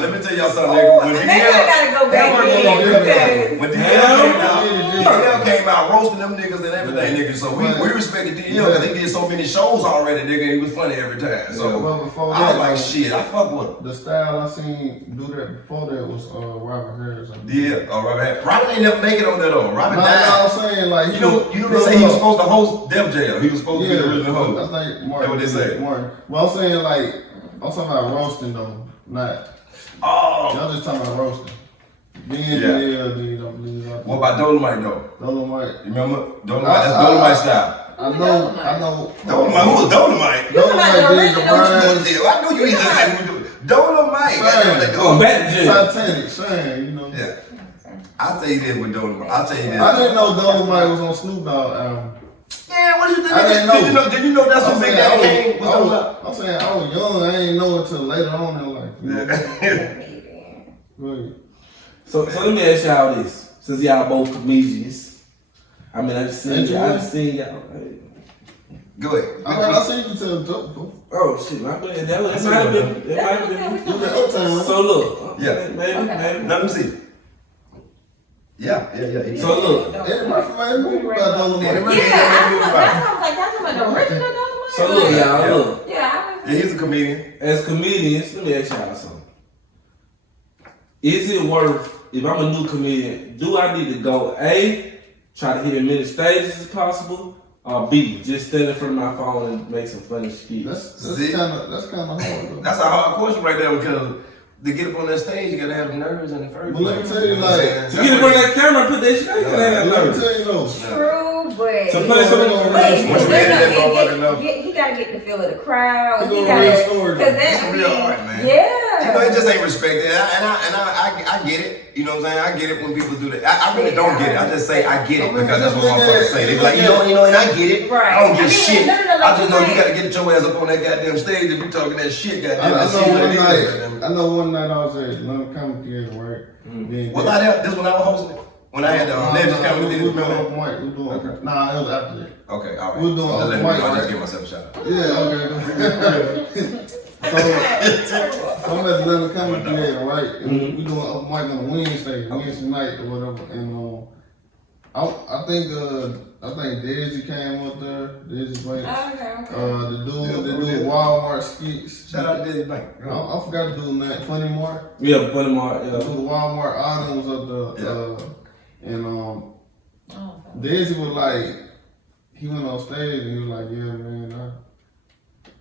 let me tell y'all something, nigga. When DL came out roasting them niggas and everything, nigga. So we respected DL because he did so many shows already, nigga. He was funny every time. So I was like, shit, I fuck with him. The style I seen do that before that was Robert Harris. Yeah, Robert Harris. Robert ain't never make it on that though. Robert died. I was saying like you know they say he was supposed to host Def Jam. He was supposed to be the original host. I think Martin. That's what they say. Martin. Well, I'm saying like I'm talking about roasting though, not. Y'all just talking about roasting. What about Dolomite though? Dolomite. You remember? Dolomite, that's Dolomite style. I know. Dolomite, who was Dolomite? Dolomite did the Brian. I knew you ain't looking at Dolomite. Titanic, Shane, you know. Yeah. I'll tell you this with Dolomite. I'll tell you this. I didn't know Dolomite was on Snoop Dogg album. Yeah, what do you think? I didn't know. Did you know that's what Big Daddy came? I'm saying I was young. I ain't know until later on in life. Right. So let me ask y'all this. Since y'all both comedians, I mean, I just seen y'all. Go ahead. I seen you tell a joke before. Oh shit, my bad. That might have been. It might have been. You was uptown. So look, Yeah. maybe. Let me see. Yeah. So look. Eddie Murphy made a movie about Dolomite. Eddie Murphy. Yeah, that's what I'm like. That's about the original Dolomite. So look, y'all, look. Yeah. Yeah, he's a comedian. As comedians, let me ask y'all something. Is it worth, if I'm a new comedian, do I need to go A, try to hit as many stages as possible, or B, just stand in front of my phone and make some funny skits? That's kind of hard though. That's a hard question right there because to get up on that stage, you gotta have the nerves in the first But let me place. tell you, like, To get in front of that camera and put that shit, you gotta have let me nerves. tell you though. True, but So play some wait, Once you edit that motherfucker up. he gotta get the feel of the crowd. It's He a gotta, real story, though. cause It's that real art, man. Yeah. You know, it just ain't respected. I get it. You know what I'm saying? I get it when people do that. I really don't get it. I just say I get it because that's what motherfuckers say. They be like, you know, and I get it. Right. I don't get I mean, shit. no, I just know like- you gotta get your ass up on that goddamn stage if you talking that shit, goddamn. I know one night I was at London Comedy Theater, right? Then- Was I there? This when I was hosting it? When I had the Legends Comedy we Theater, was doing remember open mic. We was doing Okay. Nah, it was after that. that? Okay, all right. We was doing I'll open let mic, I'll just right? give myself a shout out. Yeah, okay. So I'm at the London Comedy Theater, right? And we doing open mic on a Wednesday night or whatever. And I think Desi came up there. Desi played. Okay. The dude Walmart skits. Shout out to Desi Bank. I forgot to do that. Funny Mark. Yeah, funny Mark, The yeah. Walmart Autumn was up there. And Desi was like, he went on stage and he was like, yeah, man,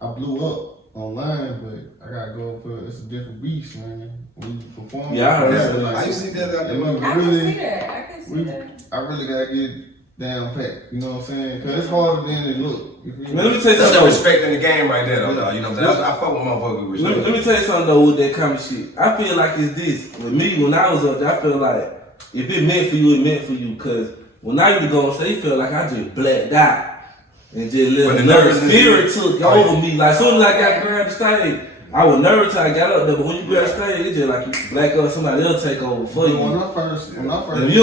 I blew up online, but I gotta go for it's a different beast, man. When you perform, Yeah, I heard that. like, I used to see that out it there. look I can really, see that. I can see that. I really gotta get down pat. You know what I'm saying? Cause it's harder than it look. You feel Man, let me? me tell you That's the something. respect in the game right there, though. You know what I'm saying? I fuck with motherfuckers with Let respect. me tell you something though with that comedy shit. I feel like it's this. With me, when I was up there, I feel like if it meant for you, it meant for you. Cause when I used to go on stage, it felt like I just blacked out. And just But let the the nervous nervousness- spirit took over me. Like, as soon as I got grabbed the stage, I was nervous till I got up there. But when you grab the stage, it's just like you black up, somebody else take over for you. When I first, If you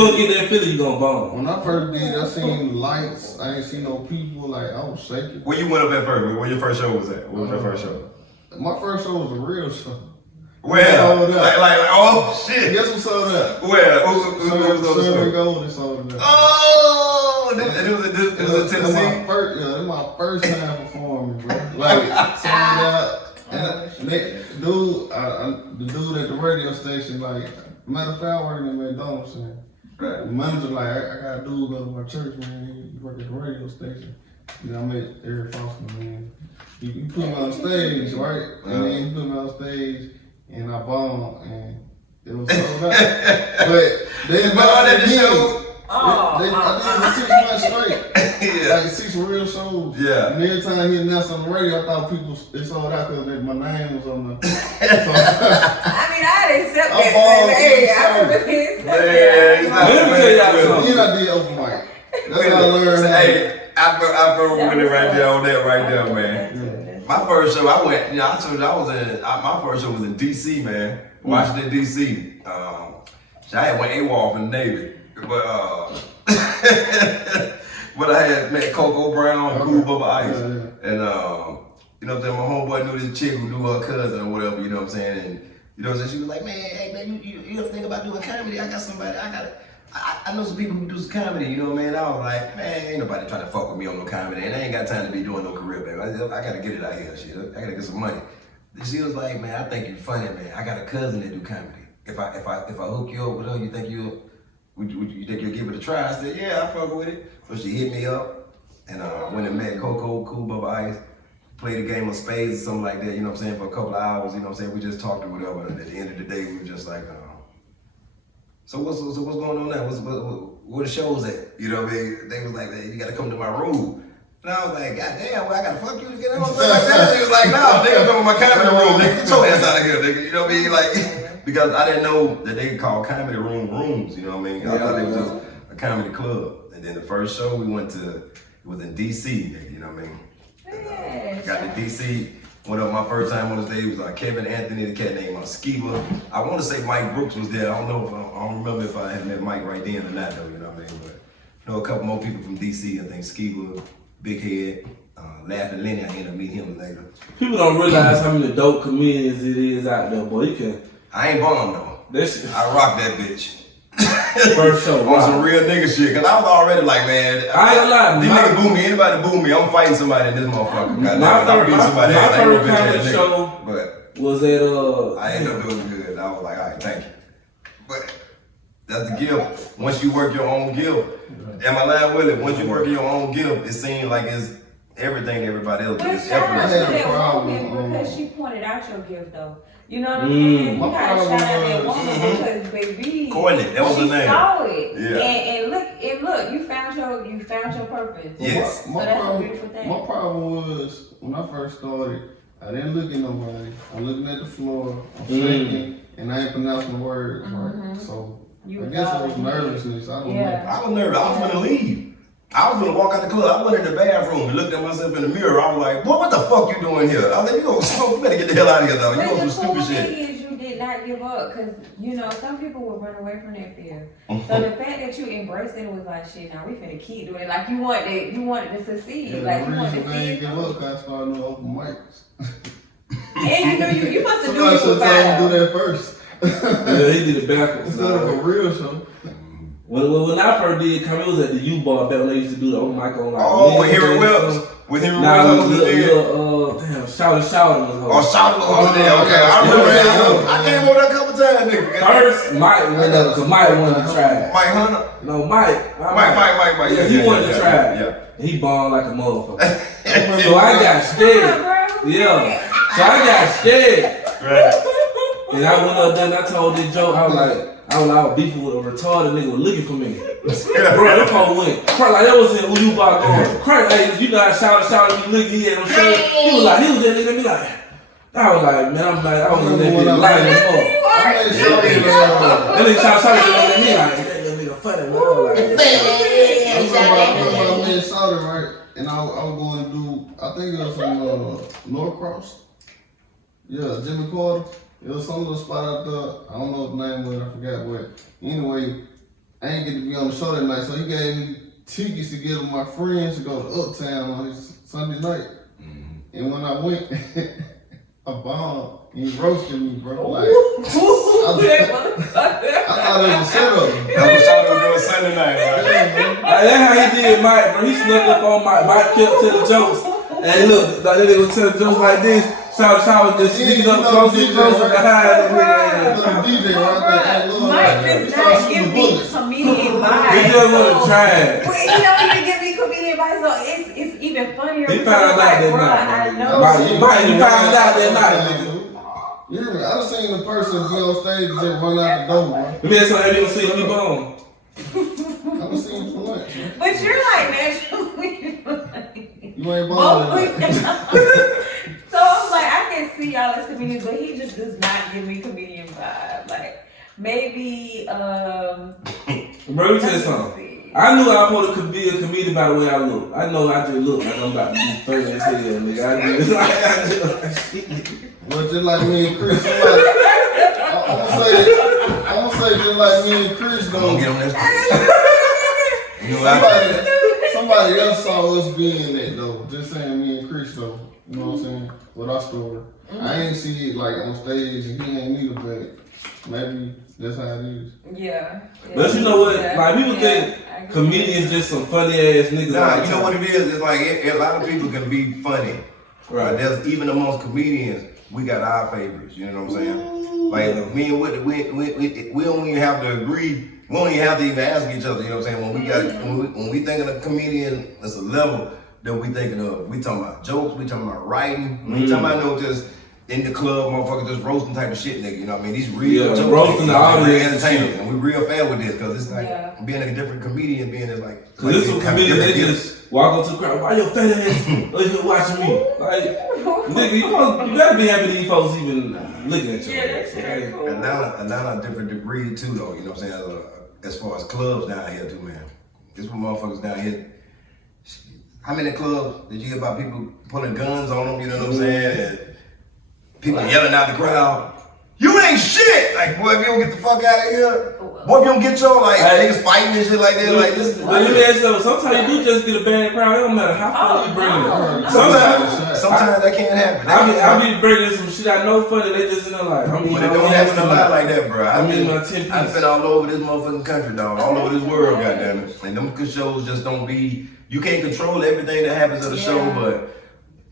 don't get that feeling, you gonna bomb. when I first did, I seen lights. I ain't seen no people. Like I was shaking. Where you went up at first? Where your first show was at? What was your first show? My first show was a real show. Where? Sold out. Like, oh shit. Guess who sold out? Where? Who was on the Southern show? Gold is sold out. Oh, it was in Tennessee. This my first time performing, bro. Like sold out. And the dude at the radio station, like, matter of fact, working at McDonald's, and Right. the manager like, I got a dude go to my church, man. He work at the radio station. You know, I met Eric Foster, man. He put me on stage, right? And then he put me on stage, and I bombed, and it was sold out. But they But on that show. Oh, I did 6 months straight. Yeah. Like 6 real shows. Yeah. And every time he announced on the radio, I thought people they sold out because my name was on the. So, I mean, I accept I'm that. bald, Hey, I'm I sorry. really accept Man, he's that. not- Let me tell y'all something. then I did open mic. That's how I learned. Hey, I feel with it right there on that right there, man. My first show, I went. You know, I told you I was in. My first show was in D.C., man. Washington D.C. I had went AWOL from the Navy, but but I had met Coco Brown, Cool Bubba Ice, and you know what I'm saying. My homeboy knew this chick who knew her cousin or whatever. You know what I'm saying, and you know what I'm saying. She was like, man, hey man, you ever think about doing comedy? I got somebody. I know some people who do some comedy, you know what I mean? I was like, man, ain't nobody trying to fuck with me on no comedy, and I ain't got time to be doing no career, baby. I gotta get it out here, shit. I gotta get some money. And she was like, man, I think you're funny, man. I got a cousin that do comedy. If I hook you up with her, you think you think you'll give it a try? I said, yeah, I fuck with it. So she hit me up, and went and met Coco, Cool Bubba Ice, played a game of spades or something like that. You know what I'm saying? For a couple of hours, you know what I'm saying? We just talked or whatever, and at the end of the day, we were just like. So what's going on now? Where the shows at? You know what I mean? They was like, hey, you gotta come to my room. And I was like, God damn, well, I gotta fuck you to get on like that. She was like, no, nigga, come to my comedy room. Nigga, get your ass out of here, nigga. You know what I mean? Like, because I didn't know that they call comedy room rooms. You know what I mean? I thought it was just a comedy club. And then the first show we went to, it was in D.C. You know what I mean? And, got to D.C. What up? My first time on the stage was Kevin Anthony, the cat named Skiba. I want to say Mike Brooks was there. I don't know if I don't remember if I had met Mike right then or not though. You know what I mean? But you know, a couple more people from DC. I think Skiba, Big Head, Laughing Lenny. I ended up meeting him later. People don't realize how many dope comedians it is out there, boy. You can. I ain't bum though. I rock that bitch. First show, on some real nigga shit, cause I was already like, man, I ain't lie. These niggas boo me, anybody boo me, I'm fighting somebody in this motherfucker. My first comedy show but was at I ended up doing good. I was like, all right, thank you. But that's the gift. Once you work your own gift, am I lying, Willie? Once you work your own gift, it seems like it's everything everybody else But is. shout out to that woman because she pointed out your gift though. You know what I'm saying? You gotta shout out that woman because baby, Courtney, that was the name. Saw it. Yeah. And look, you found your purpose. Yes. So that's a beautiful thing. My problem was when I first started, I didn't look at nobody. I'm looking at the floor, I'm shaking, and I ain't pronouncing the words right. So I guess it was nervousness. I don't know. I was nervous. I was gonna leave. I was gonna walk out the club. I went in the bathroom and looked at myself in the mirror. I was like, what the fuck you doing here? I was like, you better get the hell out of here, though. You doing some stupid shit. Is you did not give up because, you know, some people would run away from that fear. So the fact that you embraced it was like, shit, now we finna keep doing it. Like you wanted to succeed. Yeah, like the you wanted reason to I ain't see give up, I started doing open mics. And you know, you must have Somebody do should it tell him to do that first. Yeah, he did it backwards. Instead of a real show. When I first did come, it was at the U-Bar back when they used to do the open mic on like. Oh, with Henry Wills. With Henry Wills. Damn, Shout was Shout was there. Okay, I remember that. I came over there a couple times, nigga. First, Mike went up because Mike wanted to try it. Mike Hunter? No, Mike. Yeah, he wanted to try it. Yeah. He bombed like a motherfucker. So I got scared. Yeah. So I got scared. Right. And I went up there and I told this joke. I was beefing with a retarded nigga was looking for me. Bro, that phone went. Like that was in U-Bar going. Crack, like, you know how shout, you look, he had no shirt. He was that nigga be like, I was like, man, I was in that lighting him up. That nigga shout at me like, that nigga funny, man. I was like, I remember me and Sauter, right? And I was going to do, I think it was on Norcross. Yeah, Jimmy Carter. It was some little spot out there. I don't know the name of it, I forgot what. Anyway, I ain't get to be on the show that night, so he gave me tickets to get with my friends to go to Uptown on his Sunday night. And when I went, I bombed. He roasted me, bro. Like, I thought it was a setup. That was Shout was doing Sunday night, right? That's how he did Mike, bro. He snuck up on Mike. Mike kept telling jokes. And look, like they would tell jokes like this. Shout was just sneaking up closer and closer behind him. DJ right there. Mike does not give me comedian vibes. He just want to try it. He don't even give me comedian vibes, so it's even funnier. He found out that night. Mike, you found out that night. You hear me? I done seen the person be on stage and just run out the door, bro. Let me ask you, have you ever seen me bone? I done seen him for lunch, man. But you're like naturally. You ain't balling. So I'm like, I can see y'all as comedians, but he just does not give me comedian vibe. Like maybe Bro, let me tell you something. I knew I was supposed to be a comedian by the way I look. I know I just look like I'm about to be funny as hell, nigga. I just like Well, just like me and Chris, I'm gonna say just like me and Chris, though. I'm gonna get on this. Somebody else saw us being that though. Just saying me and Chris though. You know what I'm saying? With our story. I ain't see it like on stage and he ain't either, but maybe that's how it is. Yeah. But you know what? Like people think comedians just some funny ass niggas. Nah, you know what it is? It's like a lot of people can be funny. Right. There's even amongst comedians, we got our favorites. You know what I'm saying? Like me and we don't even have to agree. We don't even have to even ask each other. You know what I'm saying? When we think of a comedian, that's a level that we thinking of. We talking about jokes. We talking about writing. We talking about just in the club, motherfucker, just roasting type of shit, nigga. You know what I mean? These real jokes, roasting the audience, entertainment, and we real fair with this because it's like being a different comedian, being is like. Cause this some comedians they just walk up to the crowd. Why your fat ass watching me? Like, nigga, you gotta be happy these folks even looking at you. Yeah, that's very cool. And now a different degree too, though. You know what I'm saying? As far as clubs down here too, man. This what motherfuckers down here. How many clubs did you hear about people pulling guns on them? You know what I'm saying? People yelling out the crowd. You ain't shit! Like, boy, if you don't get the fuck out of here. Boy, if you don't get your, like, niggas fighting and shit like that, like this. Let me ask you, sometimes you do just get a bad crowd. It don't matter how far you bring it. Sometimes that can't happen. I be bringing some shit I know funny. They just in there like, But it don't happen a lot like that, bro. I mean, my 10 I've been all over this motherfucking country, dog. All over this world, goddammit. And them shows just don't be. You can't control everything that happens at the show, but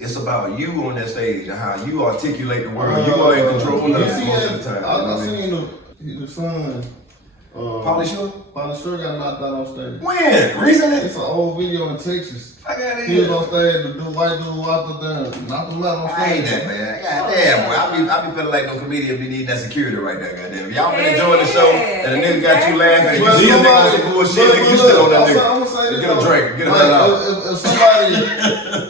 it's about you on that stage and how you articulate the word. You are in control of it most of the time. I seen the son. Pauly Shore? Pauly Shore got knocked out on stage. When? Recently? It's an old video in Texas. I got it. He was on stage to do white dude walk up there, knocked him out on stage. I hate that, man. Goddamn, boy. I be feeling like no comedian be needing that security right there, goddamn. If y'all been enjoying the show and the nigga got you laughing and you see a nigga on some bullshit, nigga, you still on that nigga. Get a drink, get a hell out.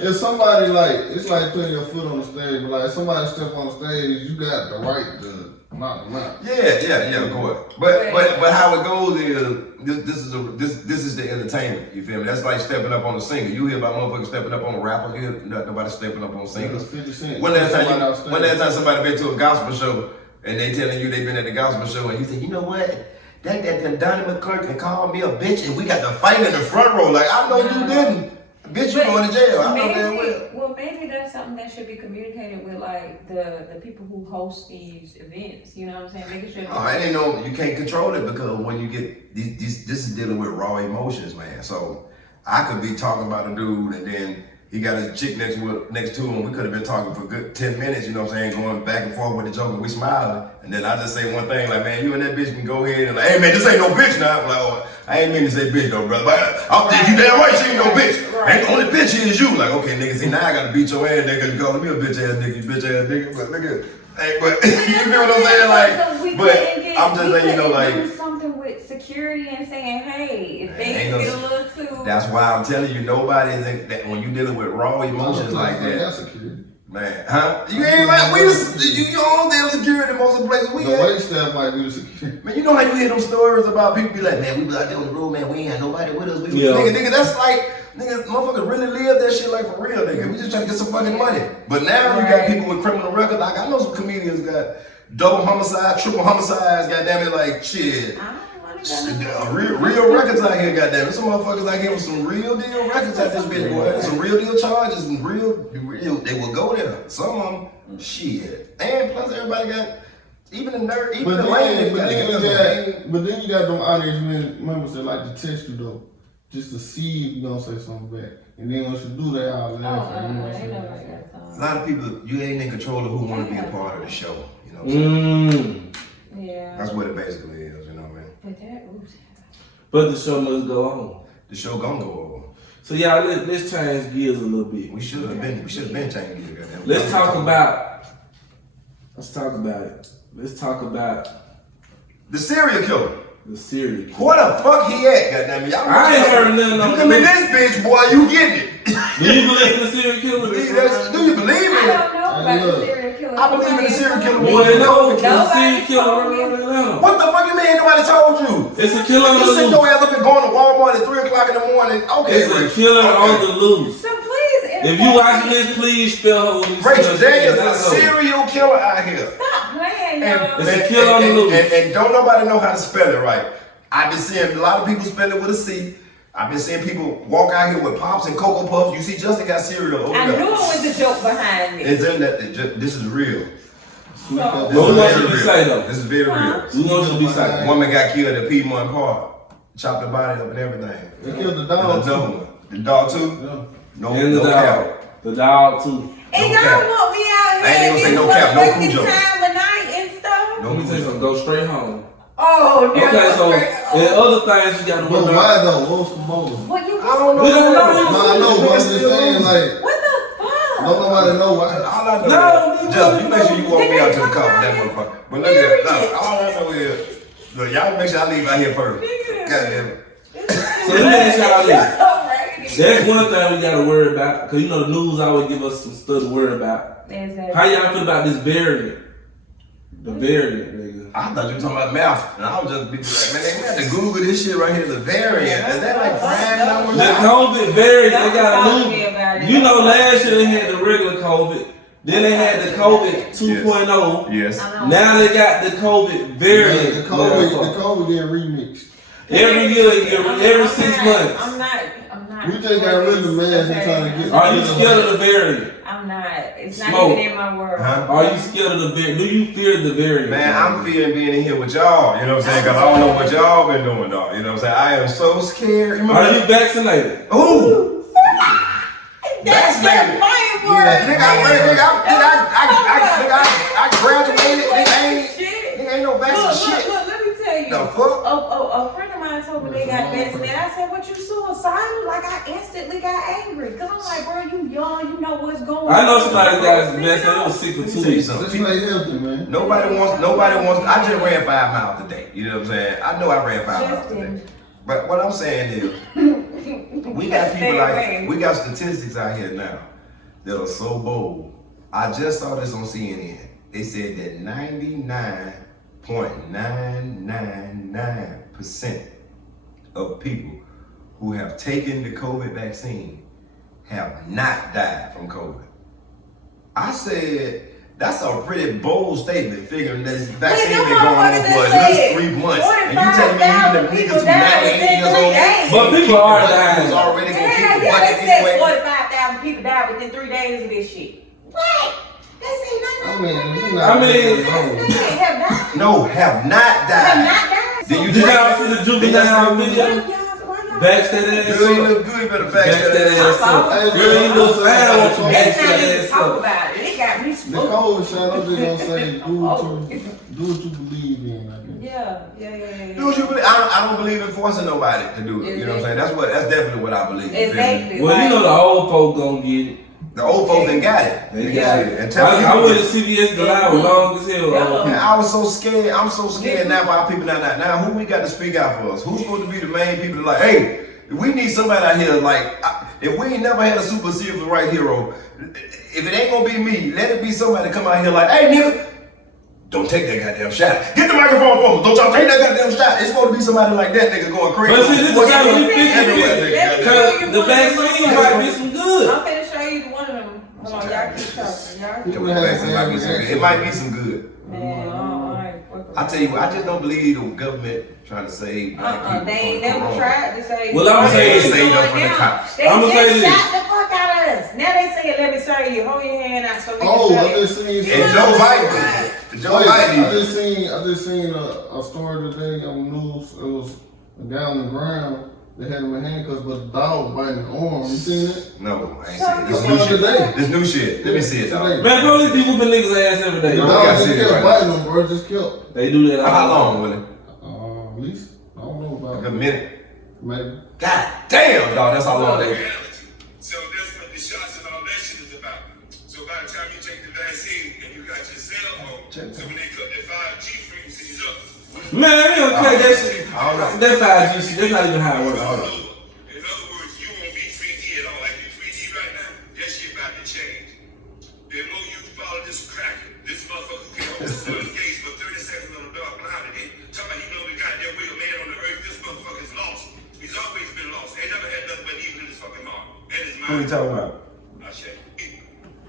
If somebody like, it's like putting your foot on the stage, but like if somebody step on the stage, you got the right to knock them out. Yeah, of course. But how it goes is this is the entertainment. You feel me? That's like stepping up on a singer. You hear about motherfuckers stepping up on a rapper. You hear nobody stepping up on singers. When last time somebody been to a gospel show and they telling you they been at the gospel show and you think, you know what? That Donnie McClurkin called me a bitch and we got to fight in the front row. Like I know you didn't. Bitch, you going to jail. I know damn well. Well, maybe that's something that should be communicated with like the people who host these events. You know what I'm saying? Making sure. I ain't know you can't control it because when you get this is dealing with raw emotions, man. So I could be talking about a dude and then he got his chick next to him. We could have been talking for a good 10 minutes, you know what I'm saying, going back and forth with the joke and we smiling. And then I just say one thing like, man, you and that bitch can go ahead and like, hey man, this ain't no bitch now. I'm like, oh, I ain't mean to say bitch though, brother. But you damn right she ain't no bitch. Right. Ain't the only bitch here is you. Like, okay, nigga, see now I gotta beat your ass, nigga. You calling me a bitch ass nigga, you bitch ass nigga. But nigga, hey, but you feel what I'm saying? Like, but I'm just letting you know, like. Do something with security and saying, hey, if things get a little too. That's why I'm telling you, nobody is that when you dealing with raw emotions like that. That's security. Man, huh? You ain't like you own damn security in most of the places we The at. wait staff might be the security. Man, you know how you hear them stories about people be like, man, we be out there on the road, man, we ain't had nobody with us. Nigga, that's like, nigga, motherfuckers really live that shit like for real, nigga. We just trying to get some fucking money. But now you got people with criminal records. Like I know some comedians got double homicide, triple homicides, goddamn it, like shit. Real records out here, goddamn it. Some motherfuckers out here with some real deal records at this bitch, boy. Some real deal charges and real, they will go there. Some of them, shit. And plus everybody got, even the nerd, even the lame, but then you got them audience members that like to test you though, just to see if you gonna say something back. And then once you do that, I'll laugh. You know what I'm saying? A lot of people, you ain't in control of who want to be a part of the show. You know what I'm saying? Yeah. That's what it basically is, you know what I mean? But the show must go on. The show gonna go on. So y'all, let's change gears a little bit. We should have been changing gears. Let's talk about it. Let's talk about the serial killer. The serial killer. Where the fuck he at, goddamn it? Y'all I ain't heard nothing on you come in this bitch, boy, you getting it. Do you believe in the serial killer? Do you believe in it? I don't know about the serial killer. I believe in the serial killer. You ain't know the Nobody serial killer told me. in Atlanta. What the fuck you mean nobody told you? It's a killer on the You sit loose. your ass up and going to Walmart at 3 o'clock in the morning. Okay, It's a killer on the loose. So please, If you watching this, please spell her when you Rachel, there is a That's all. serial killer out here. stop playing, y'all. It's a killer on the loose. And don't nobody know how to spell it right. I've been seeing a lot of people spell it with a C. I've been seeing people walk out here with Pops and Cocoa Puffs. You see, Justin got cereal over I there. knew it was the joke behind it. It's in that. This is real. So, What we want you to say though? This is very real. We want you to be saying. Woman got killed at Piedmont Park. Chopped the body up and everything. They killed the And dog. another one. The dog too? Yeah. And the dog. cap. The dog too. and No y'all cap. want me out I ain't here even say at no this cap, no motherfucking Cujo. time of night and stuff? Let me tell you something. Go straight home. Oh, no. Okay, so and other things you got to But work why out. though? What's the motive? What you I don't know. We don't know. I know, but I'm just saying, like, What the fuck? don't nobody know why. All I know No, is, just you make sure you walk Did me they out to the talk car, about that it? motherfucker. But look at that. All I know is, look, y'all make sure I leave out here first. Nigga. Goddamn it. So let me ask y'all this. That's That's one thing we got to worry about, because you know the news always give us some stuff to worry about. How y'all feel about this variant? The variant, nigga. I thought you were talking about mouth, and I was just be like, man, we had to Google this shit right here, the variant. Is that like prime numbers? The COVID variant, they got a Don't talk to me about new. it. You know, last year they had the regular COVID. Then they had the COVID 2.0. Yes. Now they got the COVID variant. The COVID getting remixed. Every year, every 6 months. I'm not. We just got rid of the mask and trying to get. Are you scared of the variant? I'm not. It's Smoke. not even in my world. Huh? Are you scared of the variant? Do you fear the variant? Man, I'm fearing being in here with y'all. You know what I'm saying? Because I don't know what y'all been doing, dog. You know what I'm saying? I am so scared. Are you vaccinated? Ooh. That's the Vaccinated. right word. Nigga, I graduated. Nigga ain't no vaccine shit. Look, let me tell you. The fuck? A friend of mine told me they got vaccinated. I said, what, you suicidal? Like, I instantly got angry. Because I'm like, bro, you young, you know what's going on. I know somebody got vaccinated. It was sick for 2 weeks. Let's play healthy, man. Nobody wants, I just ran 5 miles today. You know what I'm saying? I know I ran 5 miles today. But what I'm saying is, we got people like, we got statistics out here now that are so bold. I just saw this on CNN. They said that 99.999% of people who have taken the COVID vaccine have not died from COVID. I said, that's a pretty bold statement, figuring this vaccine been going on for at least 3 months. And you telling me even the niggas who 98 years old, But people are dying. already gonna keep the Yeah, bucket they said anyway. 45,000 people died within 3 days of this shit. What? They say have died. No, have not Have died. not died. Then you Did just y'all see the juvenile video? Vax that ass Girl, you up. look good, you better Vax fax that that. ass up. Girl, you look fine. I want you to vax Let's not that even ass talk up. about it. It got me The spooked. cold shot, I'm just gonna say, do what you believe in. I guess. Do what you believe. I don't believe in forcing nobody to do it. You know what I'm saying? That's definitely what I believe. Exactly. Well, you know the old folk gonna get it. The old folks done got it. They got it. And tell me, I went to CVS the line was long as hell. man, I was so scared. I'm so scared now for our people now. Who we got to speak out for us? Who's supposed to be the main people that like, hey, we need somebody out here like, if we ain't never had a super civil right hero, if it ain't gonna be me, let it be somebody come out here like, hey nigga, don't take that goddamn shot. Get the microphone from us. Don't y'all take that goddamn shot. It's supposed to be somebody like that nigga going crazy. But see, this is how we everywhere, think. nigga. Because the vaccine might be some good. I'm finna show you one of them. Hold on, y'all keep talking. Yeah, the vaccine might be some good. It might be some good. Man, I tell you what, I just don't believe the government trying to save black people. they ain't from never corona. tried to say. Well, I'm They saying- saved up from the cops. They I'ma say just this. shot the fuck out of us. Now they say, let me serve you. Hold your hand out so we can Oh, serve I you. just seen. And Joe Biden. Joe Biden. I just seen a story today on the news. It was a guy on the ground. They had him in handcuffs, but the dog biting the arm. You seen it? No, I ain't So seen it. This you- new shit. Today. This new shit. Let me see it, dog. Today. Man, police be whooping niggas' ass every day. The No, dog we gotta just see it kept right biting him, bro. Just kept. They do that. How long, Willie? At least I don't know Like about a minute. maybe. God damn, dog. That's how long they. So that's what the shots and all that shit is about. So by the time you take the vaccine and you got your cell phone, so when they cut that 5G frequencies up, Man, we don't care that shit. I don't know. That 5G shit, that's not even how it works. Hold on. in other words, you won't be 3G at all. Like the 3G right now, that shit about to change. The more you follow this cracker, this motherfucker can hold the sun gaze for 30 seconds on a dark cloud today. Talk about he know the goddamn way a man on the earth, this motherfucker's lost. He's always been lost. Ain't never had nothing but evil in his fucking heart. And his Who you mind. talking about? I say.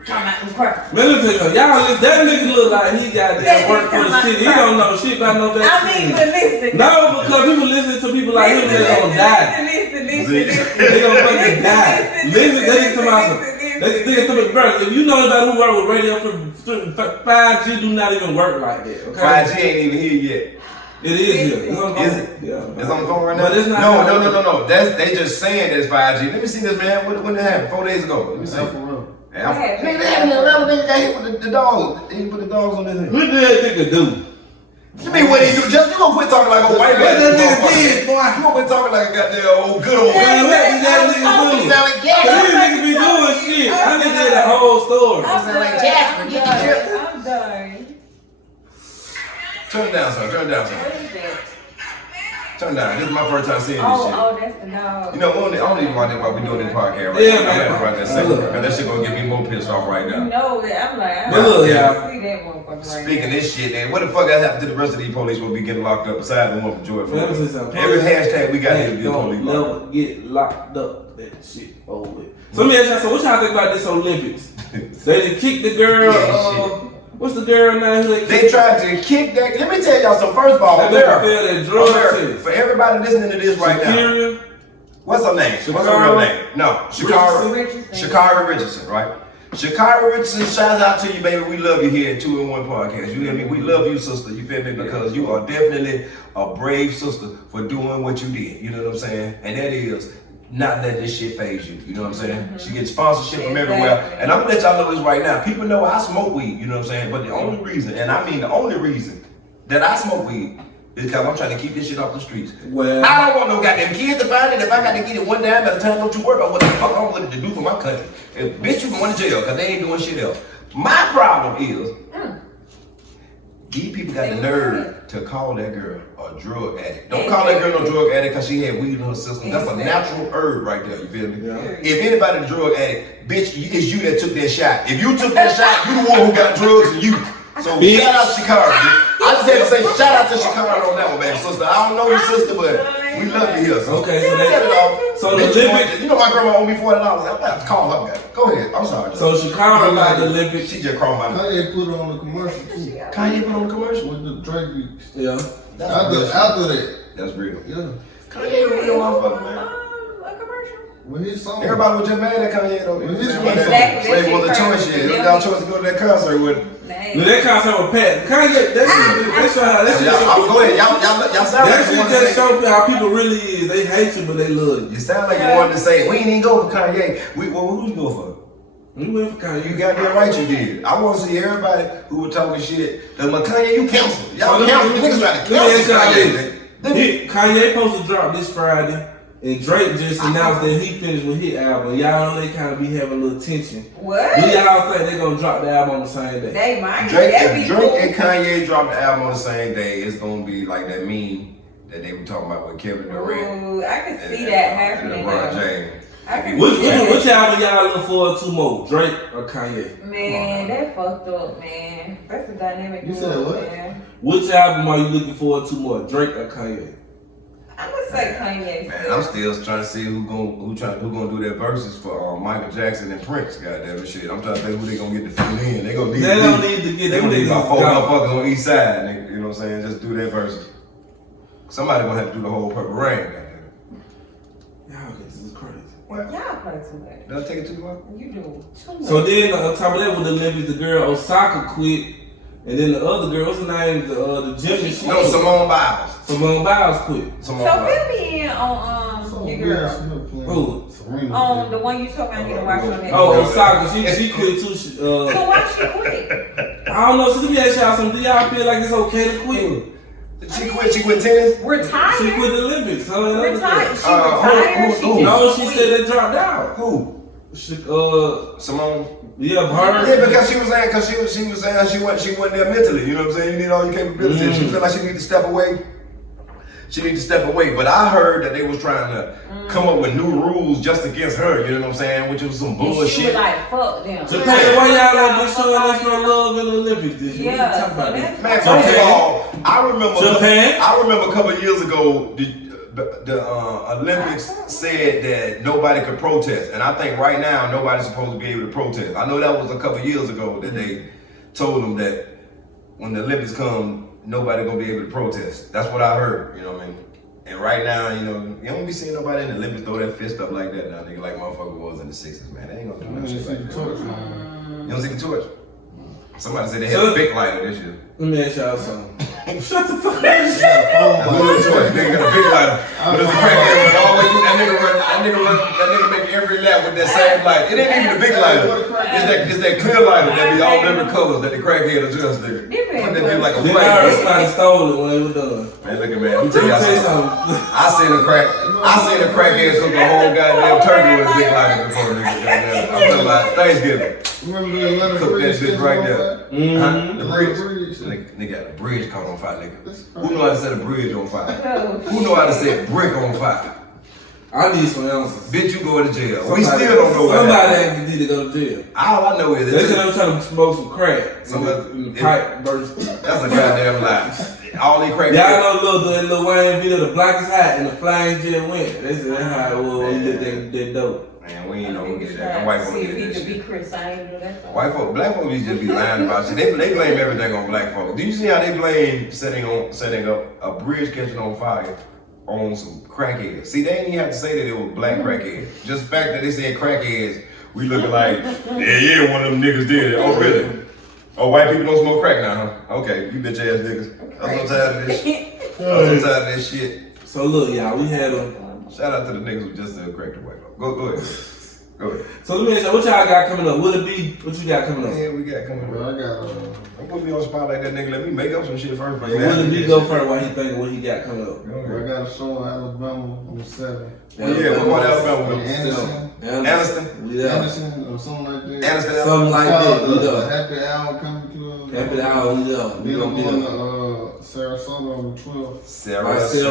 Talking about them crackers. Man, let me tell you something. Y'all, that nigga look like he got that work for the city. He don't know shit about no I vaccine. mean, but listen. No, because people listen to people like him, they gonna die. Listen. They gonna fucking die. Listen, they talking about some. They talking about, bro, if you know anybody who work with radio for 5G do not even work like that, okay? 5G ain't even here yet. It is here. It's on the phone. Is it? Yeah. It's on the phone right now? But it's not. No. They just saying that's 5G. Let me see this, man. When did it happen? 4 days ago. Let me see. That's for real. Yeah, nigga, they had me 11 niggas got hit with the dogs. They put the dogs on this thing. What did that nigga do? You mean what he do? Just you gonna quit talking like a white man? What that nigga did, boy? You gonna quit talking like a goddamn old good old Man, man? what did that nigga do? These niggas be doing shit. I just did the whole story. I'm done. Turn it down, son. Turn it down, son. What is that? Turn it down. This is my first time seeing this shit. Oh, that's the dog. You know, I don't even watch that while we doing this podcast right Yeah, now. I'm man. gonna watch that second because that shit gonna get me more pissed off right You now. know that. I'm like, I But look, don't y'all. see that motherfucker right Speaking now. this shit, man, what the fuck got happened to the rest of these police will be getting locked up besides the one from Georgia? Let me say something. Every hashtag we got here to Hey, get police don't locked up. never get locked up. That shit over with. So let me ask y'all, so what y'all think about this Olympics? They done kicked the girl. Yeah, What's the girl name? Who they They tried to kick that. Let me tell y'all something. First of all, They America, failed that drug America, test. for everybody listening to this right now, Shakira. what's her name? What's her real name? No, Shakira Richardson, right? Shakira Richardson, shout out to you, baby. We love you here at 2-in-1 Podcast. You hear me? We love you, sister. You feel me? Because you are definitely a brave sister for doing what you did. You know what I'm saying? And that is not letting this shit phase you. You know what I'm saying? She gets sponsorship from everywhere. And I'm gonna let y'all know this right now. People know I smoke weed. You know what I'm saying? But the only reason, and I mean the only reason that I smoke weed is because I'm trying to keep this shit off the streets. Well, I don't want no goddamn kids to find it. If I got to get it one dime at a time, don't you worry about what the fuck I'm willing to do for my country. If, bitch, you going to jail because they ain't doing shit else. My problem is, these people got the nerve to call that girl a drug addict. Don't call that girl no drug addict because she had weed in her system. That's a natural herb right there, you feel me? Yeah. If anybody a drug addict, bitch, it's you that took that shot. If you took that shot, you the one who got drugs and you. So Bitch. shout out Shakira. I just had to say shout out to Shakira on that one, baby. Sister, I don't know your sister, but we love you here. So Okay, so set it off. so the Bitch, Olympics. you know my grandma owe me $40. I'm about to call her. Go ahead. I'm sorry. So Shakira about the Olympics. She just called my name. Kanye put it on the commercial too. Kanye put on the commercial. With the Drake beats. Yeah. After that. That's real. Yeah. Kanye a real motherfucker, man. A commercial. When his song. Everybody was just mad at Kanye though. Well, this Saying one- that Exactly. Slave was a choice shit. It was y'all choice to go to that concert with. But that concert with Pat. Kanye, that show how that shit. Go ahead. Y'all sound That like you shit want to just say. show how people really is. They hate you, but they love you. You sound like you wanted to say we ain't even go for Kanye. Who you go for? We went for Kanye. You goddamn right you did. I want to see everybody who was talking shit. Cause Kanye, you canceled. Y'all canceled. Niggas trying to cancel Kanye. Kanye supposed to drop this Friday, and Drake just announced that he finished with his album. Y'all know they kind of be having a little tension. What? Do y'all think they gonna drop the album on the same day? They might. Drake That'd be cool. and Kanye dropped the album on the same day. It's gonna be like that meme that they were talking about with Kevin Durant Ooh, I can and- see that and happening. LeBron now. James. I can Which see that. which album y'all looking forward to more, Drake or Kanye? Man, that fucked up, man. That's a dynamic. You duo, said what? Man. Which album are you looking forward to more, Drake or Kanye? I'm gonna say Kanye. Man, I'm still trying to see who gonna do their verses for Michael Jackson and Prince. Goddamn it, shit. I'm trying to think who they gonna get to fill in. They gonna need. They don't need to get They them gonna need about 4 niggas. motherfuckers on each side. Nigga, you know what I'm saying? Just do their verses. Somebody gonna have to do the whole Purple Rain. Goddamn. Y'all this is crazy. What? Y'all play too much. Did I take it too long? You do too much. So then on top of that, with the Olympics, the girl Osaka quit, and then the other girl, what's her name? The gymnast. No, Simone Biles. Simone Biles quit. Simone So Biles. fill me in on So your Will girl. Smith playing Who? Serena. On the one you told me I need to watch on that. Oh, Osaka, she quit too. So why she quit? I don't know. So let me ask y'all something. Do y'all feel like it's okay to quit? She quit tennis? Retired. She quit the Olympics. Huh? Retired. She who- retired. She who- No, just she quit. said they dropped out. Who? She, Simone? yeah, her. Yeah, because she was saying, she wasn't there mentally. You know what I'm saying? You need all your capabilities. She feel like she need to step away. She need to step away. But I heard that they was trying to come up with new rules just against her. You know what I'm saying? Which was some And she bullshit. was like, fuck them. Japan, why y'all like this showing us no love in the Olympics this year? Yeah, What you talking about so this? Man, Japan. first of all, I remember Japan? a couple of years ago, the Olympics said that nobody could protest, and I think right now nobody's supposed to be able to protest. I know that was a couple of years ago that they told them that when the Olympics come, nobody gonna be able to protest. That's what I heard. You know what I mean? And right now, you know, you don't be seeing nobody in the Olympics throw that fist up like that now, nigga, like motherfucker was in the 60s, man. They ain't gonna do I that didn't shit see like the that. torch, man. You don't see the torch? Somebody said they had a big lighter this year. Let me ask y'all something. Shut the fuck up. Who the torch? Nigga got a big lighter. But it's a crackhead run all the way through. That nigga make every lap with that same light. It ain't even the big lighter. It's that clear lighter that be all different colors that the crackhead adjusts there. Put that bitch like a Then I heard flame. somebody stole it when they were done. Man, look at man. Let me Let tell me y'all tell you something. something. I seen a crackhead cook a whole goddamn turkey with a big lighter before, nigga. Goddamn. I'm talking about Thanksgiving. Remember the Atlanta Cook that Bridge bitch right there. Mm-hmm. Huh? The Atlanta bridge. Bridge. Nigga got the bridge caught on fire, nigga. That's Who know how to set a bridge on fire? No. Who know how to set brick on fire? I need some answers. Bitch, you going to jail. We still don't know what Somebody happened. actually need to go to jail. All I know is They said that I'm trying to smoke some crack. Somebody- And the pipe burst. that's a goddamn lie. all these crack. Y'all know Lil Wayne video, the blackest hat and the flames just went. They said that's how it was when you did that dope. Man, we ain't know who get that. Them white folks See if get he that could be shit. Chris. I ain't know that. White folk, black folks just be lying about shit. They blame everything on black folks. Do you see how they blame setting up a bridge catching on fire on some crackheads? See, they didn't even have to say that it was black crackheads. Just the fact that they said crackheads, we looking like, yeah, one of them niggas did it. Oh, really? Oh, white people don't smoke crack now, huh? Okay, you bitch ass niggas. I'm so tired of this shit. I'm so tired of this shit. So look, y'all, we had a. Shout out to the niggas who just crack the white folks. Go ahead. Go ahead. So let me ask you, what y'all got coming up? Willie B, what you got coming up? Yeah, we got coming Bro, up. I got Don't put me on the spot like that, nigga. Let me make up some shit first. Willie B go first while he thinking what he got coming up. I got a show in Alabama on the 7th. Yeah, what part of Alabama? Anderson. Anderson? We there. Anderson or something like that. Anderson? Something like that. We The there. Happy Hour Comedy Club. Happy hour, we there. We Then I'm gonna be going there. to Sarasota on the 12th.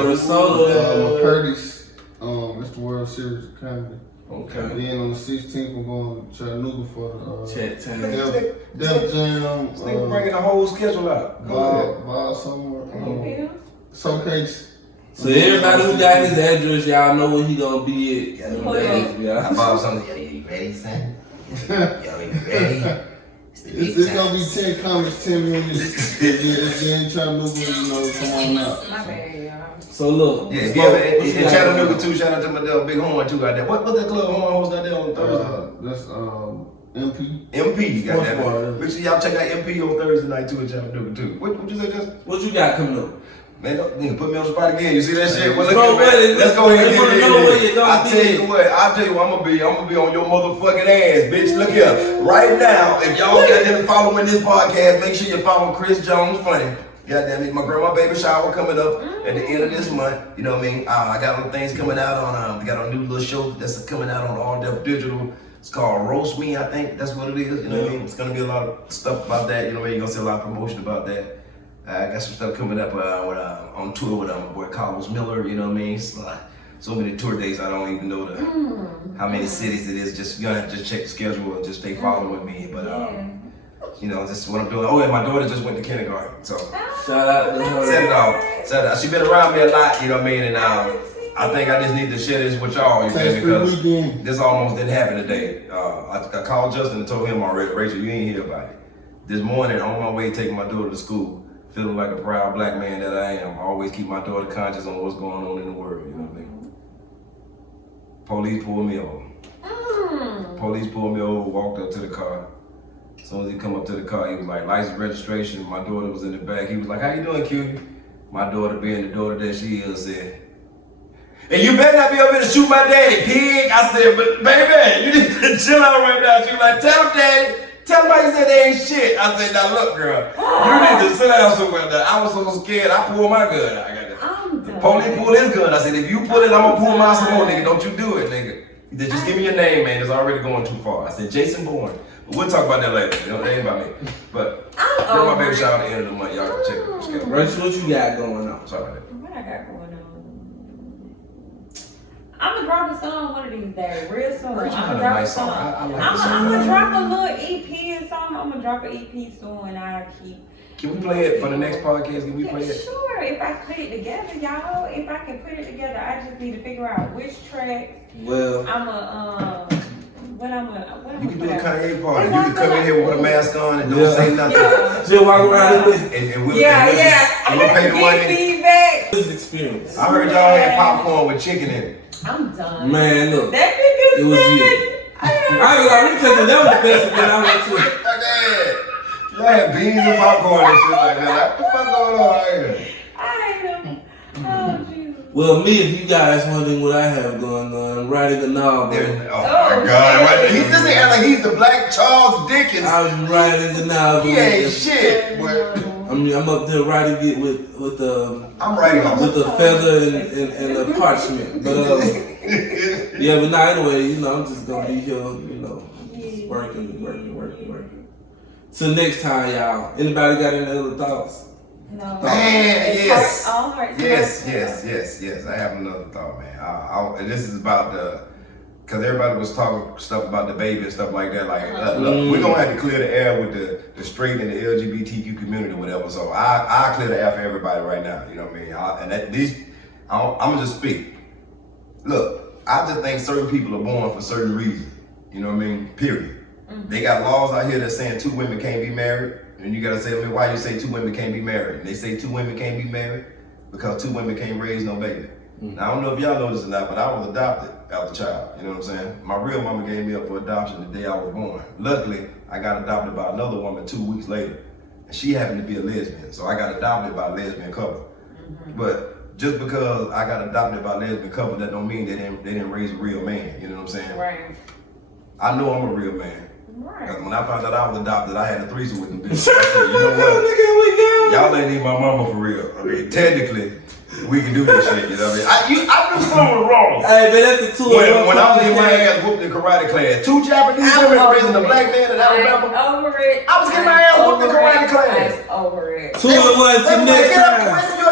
Sarasota. Curtis. It's the World Series of Comedy. Okay. Then on the 16th, I'm going to Chattanooga for Chat the time. Def Jam. This nigga bringing the whole schedule out. Go ahead. Bob Summer. Showcase. So everybody who got his address, y'all know where he gonna be at. I bought something. Yo, you ready, son? Yo, you ready? It's gonna be 10 comments, 10 minutes. Then Chattanooga, you know, come on out. My bad, y'all. So look, Yeah, Smoke, yeah, what you and got Chattanooga going on? too. Shout out to my big horn too out there. What that club horn host out there on Thursday? That's MP. MP, got Sports bar, yeah. that. Make sure y'all check out MP on Thursday night too in Chattanooga too. What you say, Justin? What you got coming up? Man, don't nigga, put me on the spot again. You see that shit? Well, look Bro, at wait, man. Let's go ahead and they wanna get know where it. you gonna I'll be. tell you what. I'm gonna be on your motherfucking ass, bitch. Look here, right now. If y'all got them following this podcast, make sure you follow Chris Jones Funny. Goddamn it, my grandma baby shower coming up at the end of this month. You know what I mean? I got little things coming out on. We got a new little show that's coming out on All Def Digital. It's called Roast Me, I think that's what it is. You know what I mean? It's gonna be a lot of stuff about that. You know what I mean? You're gonna see a lot of promotion about that. I got some stuff coming up on tour with my boy Carlos Miller. You know what I mean? It's so many tour dates. I don't even know how many cities it is. Just you're gonna have to just check the schedule and just stay following me. But you know, this is what I'm doing. Oh, and my daughter just went to kindergarten, so Shout out to her. set it off. Set it off. She been around me a lot. You know what I mean? And I think I just need to share this with y'all. You feel me? Because this almost didn't happen today. I called Justin and told him already, Rachel, you ain't hear about it. This morning, on my way taking my daughter to school, feeling like a proud black man that I am. I always keep my daughter conscious on what's going on in the world. You know what I mean? Police pulled me over. Police pulled me over, walked up to the car. As soon as he come up to the car, he was like, license registration. My daughter was in the back. He was like, how you doing, cutie? My daughter, being the daughter that she is, said, and you better not be up here to shoot my daddy, pig. I said, but baby, you need to chill out right now. She was like, tell him, daddy. Tell him how you said they ain't shit. I said, now look, girl, you need to sit down somewhere. I was so scared, I pulled my gun. I got the police pulled his gun. I said, if you pull it, I'm gonna pull mine some more, nigga. Don't you do it, nigga. He said, just give me your name, man. It's already going too far. I said, Jason Bourne. But we'll talk about that later. You know, that ain't about me. But my baby shower at the end of the month. Y'all can check the schedule. Rachel, what you got going on? Sorry about that. What I got going on? I'm gonna drop a song one of these days, real soon. I'm gonna drop a song. I like I'm the song. gonna drop a little EP or something. I'm gonna drop an EP soon and I'll keep. Can we play it for the next podcast? Can we Yeah, play it? sure, if I put it together, y'all. If I can put it together, I just need to figure out which tracks Well, what I'm You can do a gonna Kanye party. You can come in here with a mask on and don't say nothing. just walk around with And we'll, Yeah. we'll pay the Get money. feedback. this experience. I heard y'all had popcorn with chicken in it. I'm done. Man, look, That nigga it was said. you. I ain't gonna let me tell you, that was the best event I went to. Y'all had beans and popcorn and shit like that. What the fuck going on out here? I hate him. Oh, Jesus. Well, me, if you guys wondering what I have going on, I'm writing a novel. Oh my God! Right there. This nigga act like he's the Black Charles Dickens. I'm writing the novel. He ain't shit. But I'm up there writing it with I'm writing on with a feather and a parchment. But yeah, but now anyway, you know, I'm just gonna be here, you know, just working. Till next time, y'all. Anybody got any other thoughts? No. Man, yes. All hearts. Yes. I have another thought, man. This is about Cause everybody was talking stuff about the baby and stuff like that. Like, look, we're gonna have to clear the air with the straight and the LGBTQ community or whatever. So I clear the air for everybody right now. You know what I mean? I'm gonna just speak. Look, I just think certain people are born for certain reasons. You know what I mean? Period. They got laws out here that saying 2 women can't be married. And you gotta say, I mean, why you say 2 women can't be married? And they say 2 women can't be married because 2 women can't raise no baby. Now, I don't know if y'all know this or not, but I was adopted as a child. You know what I'm saying? My real mama gave me up for adoption the day I was born. Luckily, I got adopted by another woman 2 weeks later. And she happened to be a lesbian. So I got adopted by a lesbian couple. But just because I got adopted by a lesbian couple, that don't mean they didn't raise a real man. You know what I'm saying? Right. I know I'm a real man. Right. Because when I found out I was adopted, I had a threesome with them bitches. I said, you know what? Y'all ain't even my mama for real. I mean, technically, we can do this shit, you know what I mean? I knew something was wrong. Hey, man, that's the 2 When I was getting my ass whooped in karate class, 2 Japanese women raising a black man in Alabama. I'm over it. I was getting my ass whooped in karate class. I'm over it. 2 and 1 to next time.